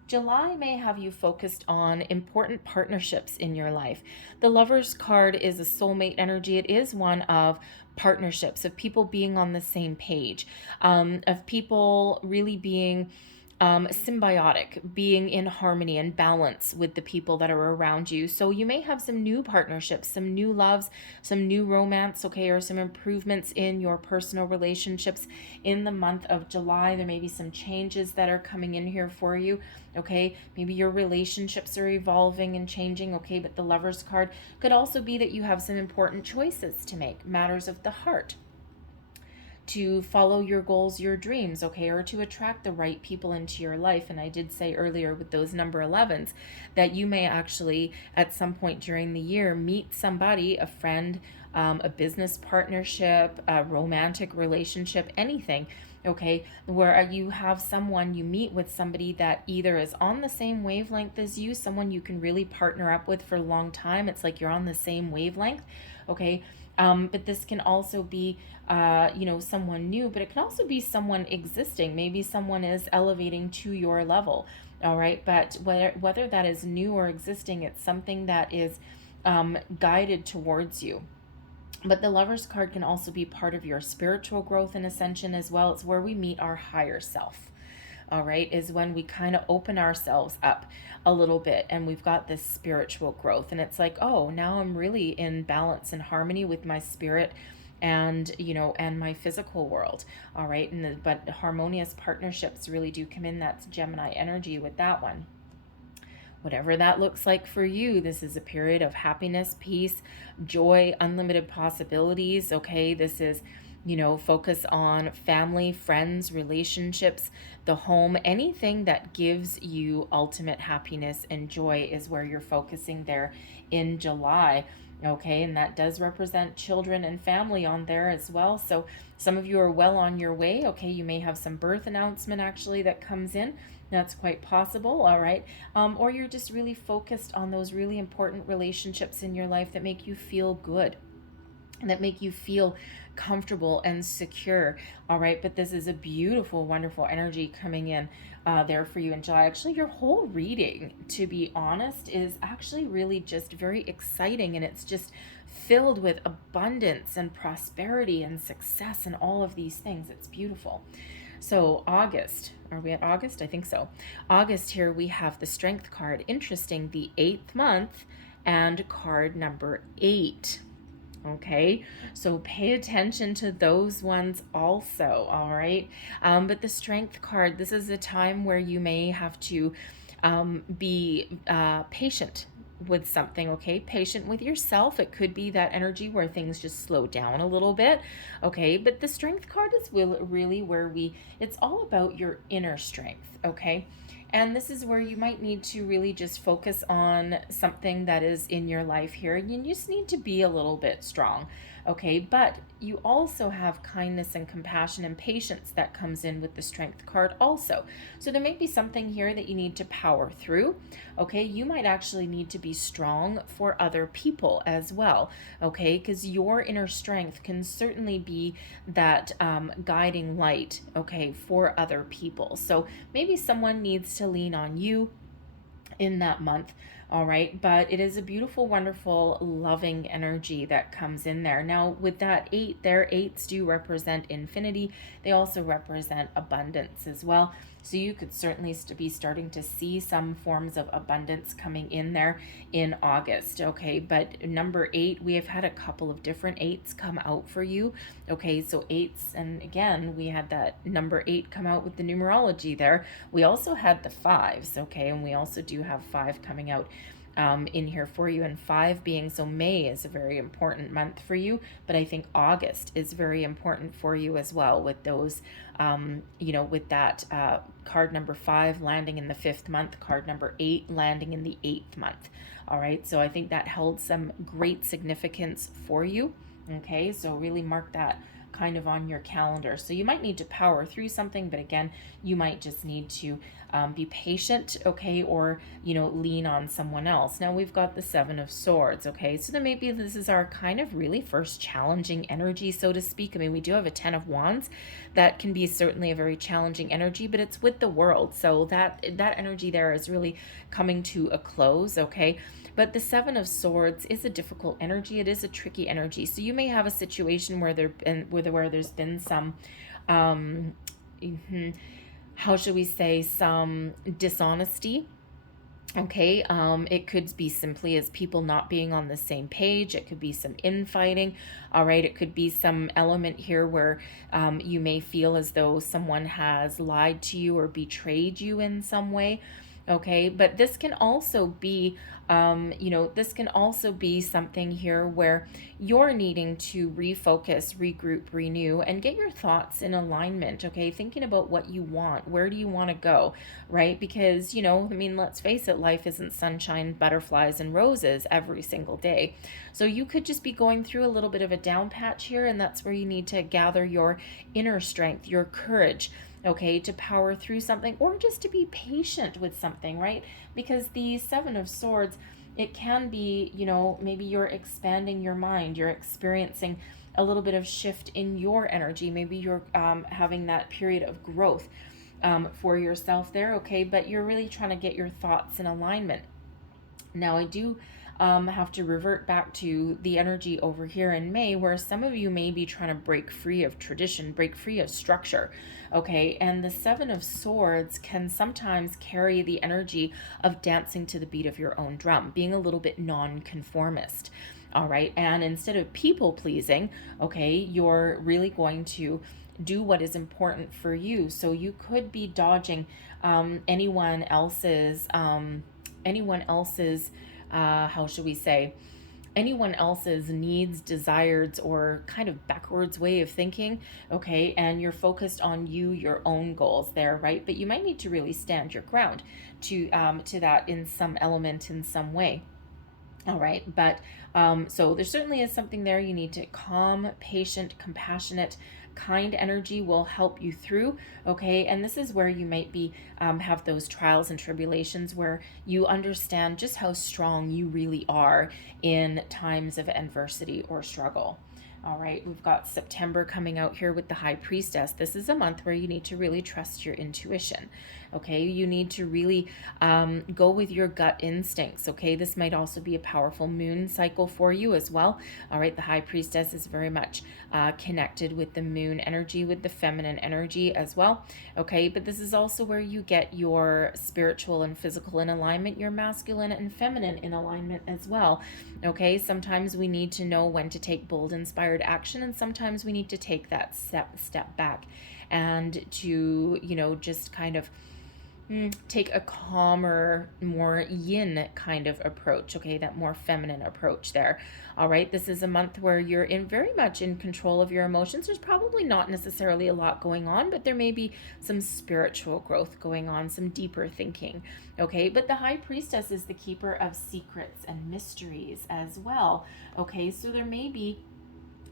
July may have you focused on important partnerships in your life. The Lover's card is a soulmate energy. It is one of partnerships, of people being on the same page, of people really being symbiotic, being in harmony and balance with the people that are around you. So you may have some new partnerships, some new loves, some new romance, okay, or some improvements in your personal relationships in the month of July. There may be some changes that are coming in here for you, okay? Maybe your relationships are evolving and changing, okay? But the Lover's card could also be that you have some important choices to make, matters of the heart, to follow your goals, your dreams, okay, or to attract the right people into your life. And I did say earlier with those number 11s that you may actually at some point during the year meet somebody, a friend, a business partnership, a romantic relationship, anything, okay, where you have someone, you meet with somebody that either is on the same wavelength as you, someone you can really partner up with for a long time. It's like you're on the same wavelength, okay. But this can also be, someone new, but it can also be someone existing. Maybe someone is elevating to your level, all right? But whether that is new or existing, it's something that is guided towards you. But the Lover's card can also be part of your spiritual growth and ascension as well. It's where we meet our higher self. All right, is when we kind of open ourselves up a little bit and we've got this spiritual growth. And it's like, oh, now I'm really in balance and harmony with my spirit and, and my physical world. All right, but harmonious partnerships really do come in. That's Gemini energy with that one. Whatever that looks like for you, this is a period of happiness, peace, joy, unlimited possibilities, okay? This is, focus on family, friends, relationships, the home, anything that gives you ultimate happiness and joy is where you're focusing there in July. Okay, and that does represent children and family on there as well. So some of you are well on your way. Okay, you may have some birth announcement actually that comes in. That's quite possible, all right. Or you're just really focused on those really important relationships in your life that make you feel good, that make you feel comfortable and secure, all right. But this is a beautiful, wonderful energy coming in there for you in July. Actually, your whole reading, to be honest, is actually really just very exciting, and it's just filled with abundance and prosperity and success and all of these things. It's beautiful. So August, are we at August? I think so. August, here we have the Strength card. Interesting, the 8th month and card number 8. Okay, so pay attention to those ones also, all right? But the Strength card, this is a time where you may have to be patient with something, okay? Patient with yourself. It could be that energy where things just slow down a little bit, okay? But the Strength card is really where it's all about your inner strength, okay? And this is where you might need to really just focus on something that is in your life here. You just need to be a little bit strong, okay? But you also have kindness and compassion and patience that comes in with the Strength card also. So there may be something here that you need to power through, okay? You might actually need to be strong for other people as well, okay? Because your inner strength can certainly be that guiding light, okay, for other people. So maybe someone needs to lean on you in that month, all right? But it is a beautiful, wonderful, loving energy that comes in there. Now, with that 8 there, 8s do represent infinity. They also represent abundance as well. So you could certainly be starting to see some forms of abundance coming in there in August, okay? But number 8, we have had a couple of different 8s come out for you, okay? So 8s, and again, we had that number 8 come out with the numerology there. We also had the 5s, okay? And we also do have 5 coming out in here for you, and 5 being, so May is a very important month for you, but I think August is very important for you as well with those, with that card number 5 landing in the 5th month, card number 8 landing in the 8th month. All right, so I think that held some great significance for you. Okay, so really mark that kind of on your calendar. So you might need to power through something, but again, you might just need to be patient, okay, or, lean on someone else. Now we've got the 7 of Swords, okay, so then maybe this is our kind of really first challenging energy, so to speak. I mean, we do have a 10 of Wands. That can be certainly a very challenging energy, but it's with the world, so that energy there is really coming to a close, okay. But the 7 of Swords is a difficult energy. It is a tricky energy. So you may have a situation where there's been some how should we say, some dishonesty. Okay, it could be simply as people not being on the same page. It could be some infighting. All right, it could be some element here where you may feel as though someone has lied to you or betrayed you in some way. Okay, but this can also be, this can also be something here where you're needing to refocus, regroup, renew, and get your thoughts in alignment. Okay, thinking about what you want. Where do you want to go? Right? Because, I mean, let's face it, life isn't sunshine, butterflies, and roses every single day. So you could just be going through a little bit of a down patch here, and that's where you need to gather your inner strength, your courage, okay, to power through something, or just to be patient with something, right? Because the Seven of Swords, it can be, maybe you're expanding your mind, you're experiencing a little bit of shift in your energy. Maybe you're having that period of growth for yourself there, okay? But you're really trying to get your thoughts in alignment. Now, I do have to revert back to the energy over here in May, where some of you may be trying to break free of tradition, break free of structure, okay? And the Seven of Swords can sometimes carry the energy of dancing to the beat of your own drum, being a little bit non-conformist. All right, and instead of people pleasing, okay, you're really going to do what is important for you. So you could be dodging anyone else's how should we say, anyone else's needs, desires, or kind of backwards way of thinking, okay? And you're focused on you, your own goals there, right? But you might need to really stand your ground to that in some element, in some way. All right, but so there certainly is something there. You need to calm, patient, compassionate, kind energy will help you through, okay? And this is where you might be have those trials and tribulations where you understand just how strong you really are in times of adversity or struggle. All right, we've got September coming out here with the High Priestess. This is a month where you need to really trust your intuition. Okay, you need to really go with your gut instincts. Okay, this might also be a powerful moon cycle for you as well. All right, the High Priestess is very much connected with the moon energy, with the feminine energy as well. Okay, but this is also where you get your spiritual and physical in alignment, your masculine and feminine in alignment as well. Okay, sometimes we need to know when to take bold, inspired action, and sometimes we need to take that step back and to, just kind of take a calmer, more yin kind of approach, okay, that more feminine approach there. All right, this is a month where you're very much in control of your emotions. There's probably not necessarily a lot going on, but there may be some spiritual growth going on, some deeper thinking, okay? But the High Priestess is the keeper of secrets and mysteries as well, okay? So there may be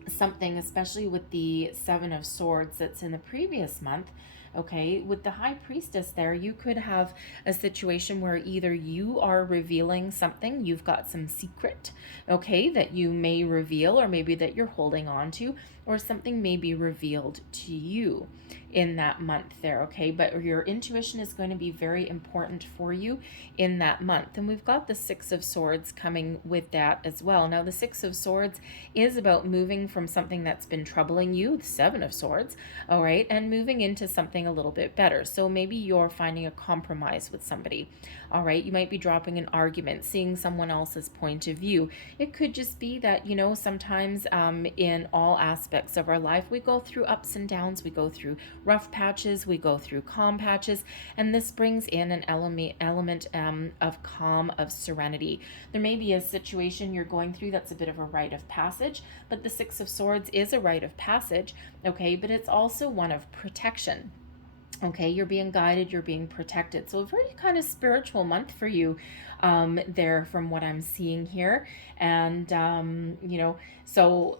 something, especially with the Seven of Swords that's in the previous month, okay, with the High Priestess there, you could have a situation where either you are revealing something, you've got some secret, okay, that you may reveal, or maybe that you're holding on to, or something may be revealed to you in that month there, okay? But your intuition is going to be very important for you in that month. And we've got the Six of Swords coming with that as well. Now, the Six of Swords is about moving from something that's been troubling you, the Seven of Swords, all right, and moving into something a little bit better. So maybe you're finding a compromise with somebody, all right? You might be dropping an argument, seeing someone else's point of view. It could just be that, sometimes in all aspects of our life, we go through ups and downs, we go through rough patches, we go through calm patches, and this brings in an element of calm, of serenity. There may be a situation you're going through that's a bit of a rite of passage, but the Six of Swords is a rite of passage, okay, but it's also one of protection. Okay, you're being guided, you're being protected. So a very kind of spiritual month for you there from what I'm seeing here. And, so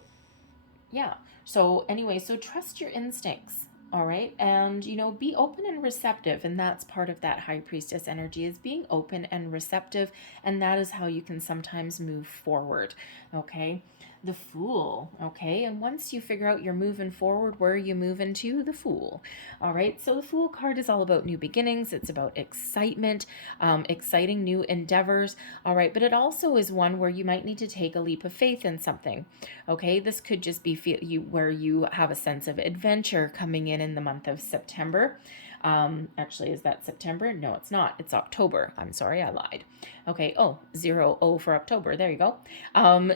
yeah. So anyway, so trust your instincts. All right. And, be open and receptive. And that's part of that High Priestess energy, is being open and receptive. And that is how you can sometimes move forward. Okay. The Fool. Okay. And once you figure out you're moving forward, where are you moving to? The Fool. All right. So the Fool card is all about new beginnings. It's about excitement, exciting new endeavors. All right. But it also is one where you might need to take a leap of faith in something. Okay. This could just be where you have a sense of adventure coming in the month of September. Actually, is that September? No, it's not. It's October. I'm sorry, I lied. Okay. Oh, 0 for October. There you go.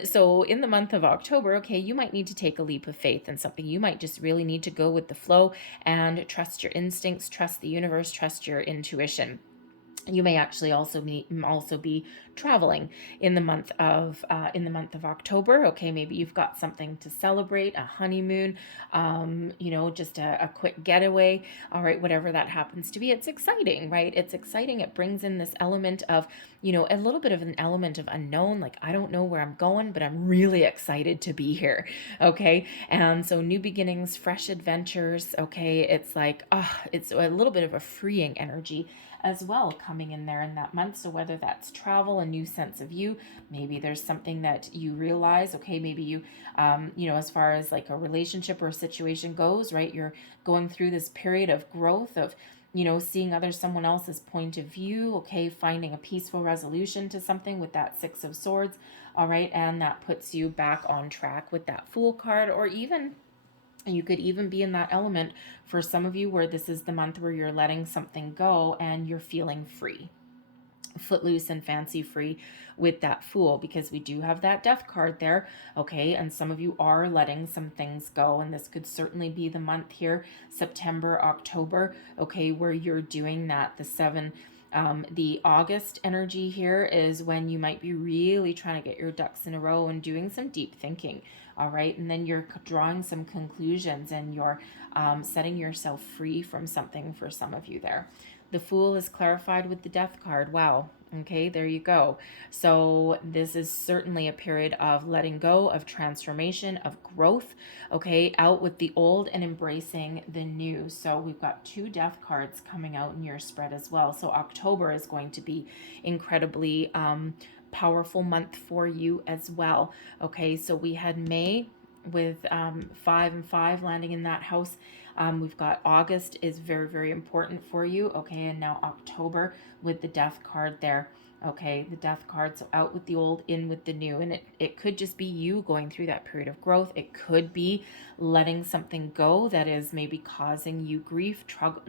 So in the month of October, okay, you might need to take a leap of faith in something. You might just really need to go with the flow and trust your instincts, trust the universe, trust your intuition. You may actually also be traveling in the month of October. Okay, maybe you've got something to celebrate, a honeymoon, just a quick getaway. All right, whatever that happens to be, it's exciting, right? It's exciting. It brings in this element of, a little bit of an element of unknown. Like, I don't know where I'm going, but I'm really excited to be here. Okay, and so new beginnings, fresh adventures. Okay, it's like, it's a little bit of a freeing energy as well coming in there in that month. So whether that's travel, a new sense of you, maybe there's something that you realize, okay, maybe you, as far as like a relationship or a situation goes, right, you're going through this period of growth of, seeing someone else's point of view, okay, finding a peaceful resolution to something with that Six of Swords, all right, and that puts you back on track with that Fool card. Or even you could even be in that element for some of you where this is the month where you're letting something go and you're feeling free, footloose and fancy free with that Fool, because we do have that Death card there. Okay, and some of you are letting some things go, and this could certainly be the month here, September, October, okay, where you're doing that. The August energy here is when you might be really trying to get your ducks in a row and doing some deep thinking. All right, and then you're drawing some conclusions and you're setting yourself free from something for some of you there. The Fool is clarified with the Death card. Wow. Okay, there you go. So this is certainly a period of letting go, of transformation, of growth. Okay, out with the old and embracing the new. So we've got 2 Death cards coming out in your spread as well. So October is going to be incredibly powerful month for you as well. Okay, so we had May with 5 and 5 landing in that house. We've got August is very, very important for you. Okay, and now October with the Death card there. Okay, the Death card, so out with the old, in with the new. And it could just be you going through that period of growth. It could be letting something go that is maybe causing you grief,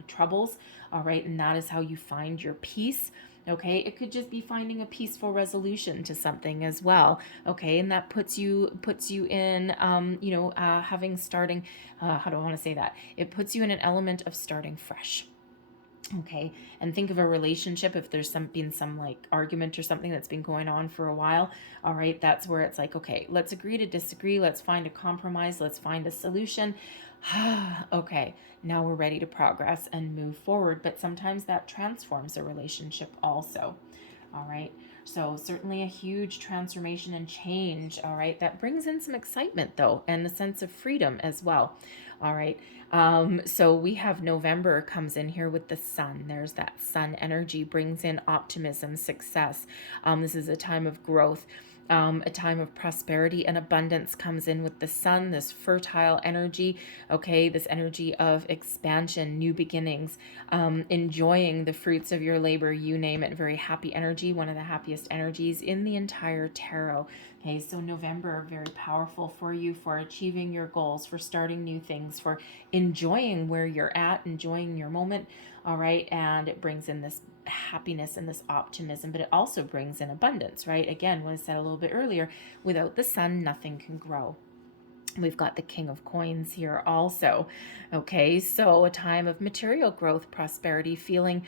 troubles. All right, and that is how you find your peace. Okay, it could just be finding a peaceful resolution to something as well. Okay, and that puts you in having starting how do I want to say that, it puts you in an element of starting fresh. Okay, and think of a relationship. If there's been some like argument or something that's been going on for a while, all right, that's where it's like, okay, let's agree to disagree, let's find a compromise, let's find a solution. Okay, now we're ready to progress and move forward. But sometimes that transforms a relationship also. All right, so certainly a huge transformation and change. All right, that brings in some excitement though, and a sense of freedom as well. All right, so we have November comes in here with the Sun. There's that Sun energy, brings in optimism, success. This is a time of growth. A time of prosperity and abundance comes in with the Sun, this fertile energy, okay, this energy of expansion, new beginnings, enjoying the fruits of your labor, you name it, very happy energy, one of the happiest energies in the entire tarot. Okay, so November, very powerful for you, for achieving your goals, for starting new things, for enjoying where you're at, enjoying your moment, all right, and it brings in this happiness and this optimism, but it also brings in abundance, right? Again, what I said a little bit earlier, without the Sun, nothing can grow. We've got the King of Coins here also. Okay, so a time of material growth, prosperity, feeling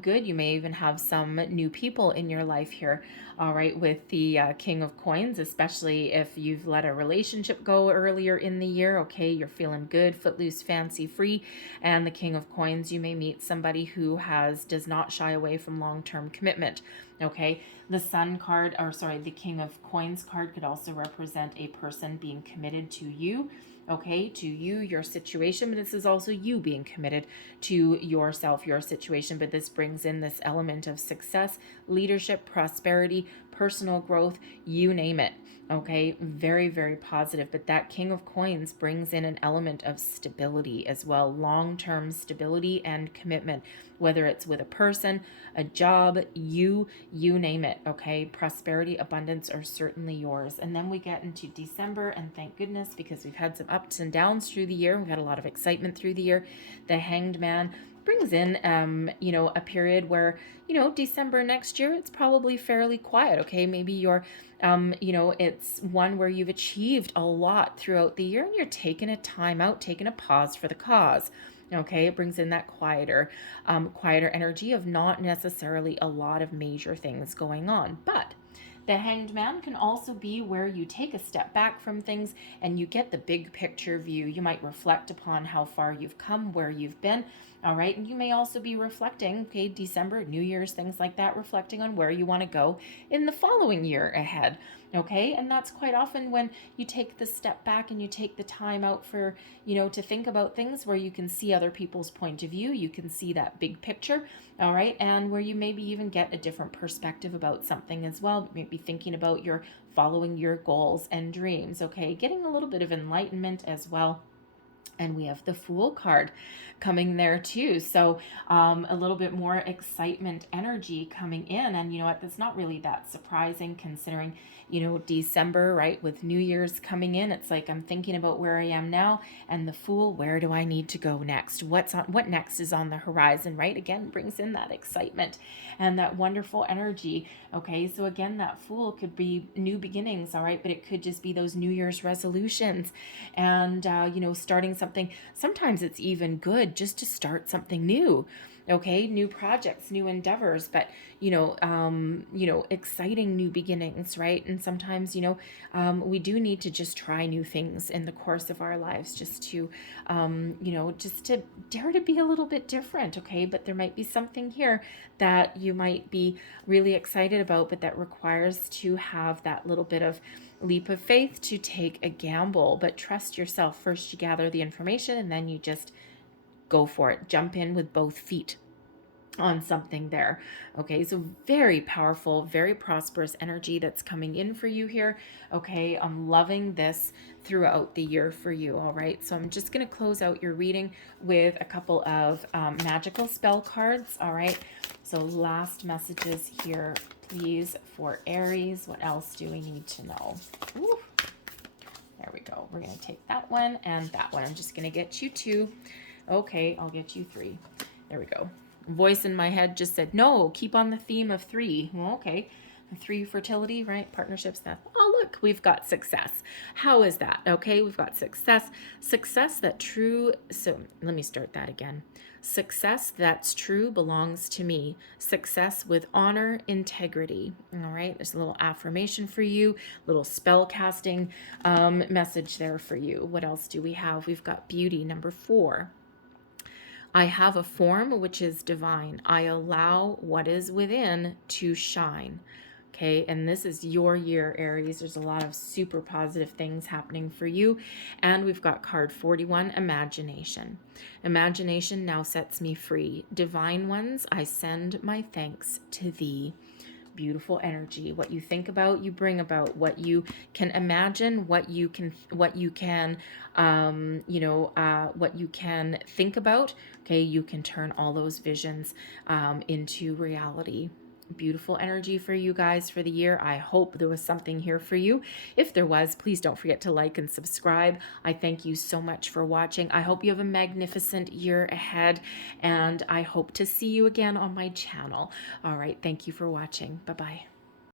good. You may even have some new people in your life here. All right, with the King of Coins, especially if you've let a relationship go earlier in the year. Okay, you're feeling good, footloose, fancy free. And the King of Coins, you may meet somebody who does not shy away from long-term commitment. Okay, the Sun card, or sorry, the King of Coins card could also represent a person being committed to you, okay, to you, your situation, but this is also you being committed to yourself, your situation. But this brings in this element of success, leadership, prosperity, personal growth, you name it. Okay, very, very positive. But that King of Coins brings in an element of stability as well, long-term stability and commitment, whether it's with a person, a job, you name it. Okay, prosperity, abundance are certainly yours. And then we get into December, and thank goodness, because we've had some ups and downs through the year. We've had a lot of excitement through the year. The Hanged Man, brings in, you know, a period where, you know, December next year, it's probably fairly quiet. Okay. Maybe you're, you know, it's one where you've achieved a lot throughout the year and you're taking a time out, taking a pause for the cause. Okay, it brings in that quieter energy of not necessarily a lot of major things going on. But the Hanged Man can also be where you take a step back from things and you get the big picture view. You might reflect upon how far you've come, where you've been. All right. And you may also be reflecting, okay, December, New Year's, things like that, reflecting on where you want to go in the following year ahead. Okay. And that's quite often when you take the step back and you take the time out for, you know, to think about things where you can see other people's point of view. You can see that big picture. All right. And where you maybe even get a different perspective about something as well. Maybe thinking about your following your goals and dreams. Okay. Getting a little bit of enlightenment as well. And we have the Fool card coming there too. So a little bit more excitement energy coming in. And you know what? That's not really that surprising considering, you know, December, right? With New Year's coming in, it's like I'm thinking about where I am now. And the Fool, where do I need to go next? What next is on the horizon, right? Again, brings in that excitement and that wonderful energy. Okay, so again, that Fool could be new beginnings, all right? But it could just be those New Year's resolutions and, you know, starting something. Sometimes it's even good just to start something new. Okay, new projects, new endeavors, but you know, exciting new beginnings, right? And sometimes, you know, we do need to just try new things in the course of our lives, just to, you know, just to dare to be a little bit different. Okay, but there might be something here that you might be really excited about, but that requires to have that little bit of leap of faith to take a gamble. But trust yourself. First, you gather the information, and then you just go for it. Jump in with both feet on something there. Okay, so very powerful, very prosperous energy that's coming in for you here. Okay, I'm loving this throughout the year for you. All right, so I'm just going to close out your reading with a couple of magical spell cards. All right, so last messages here, please, for Aries. What else do we need to know? Ooh. There we go. We're going to take that one and that one. I'm just going to get you 2. Okay, I'll get you 3. There we go. Voice in my head just said, no, keep on the theme of 3. Well, okay. 3 fertility, right? Partnerships. That. Oh, look, we've got success. How is that? Okay, we've got success. Success that true. So let me start that again. Success that's true belongs to me. Success with honor, integrity. All right, there's a little affirmation for you, little spell casting message there for you. What else do we have? We've got beauty, number 4. I have a form which is divine. I allow what is within to shine. Okay, and this is your year, Aries. There's a lot of super positive things happening for you. And we've got card 41, imagination. Imagination now sets me free. Divine ones, I send my thanks to thee. Beautiful energy. What you think about, you bring about. What you can imagine, what you can what you can think about, okay, you can turn all those visions into reality. Beautiful energy for you guys for the year. I hope there was something here for you. If there was, please don't forget to like and subscribe. I thank you so much for watching. I hope you have a magnificent year ahead, and I hope to see you again on my channel. All right, thank you for watching. Bye-bye.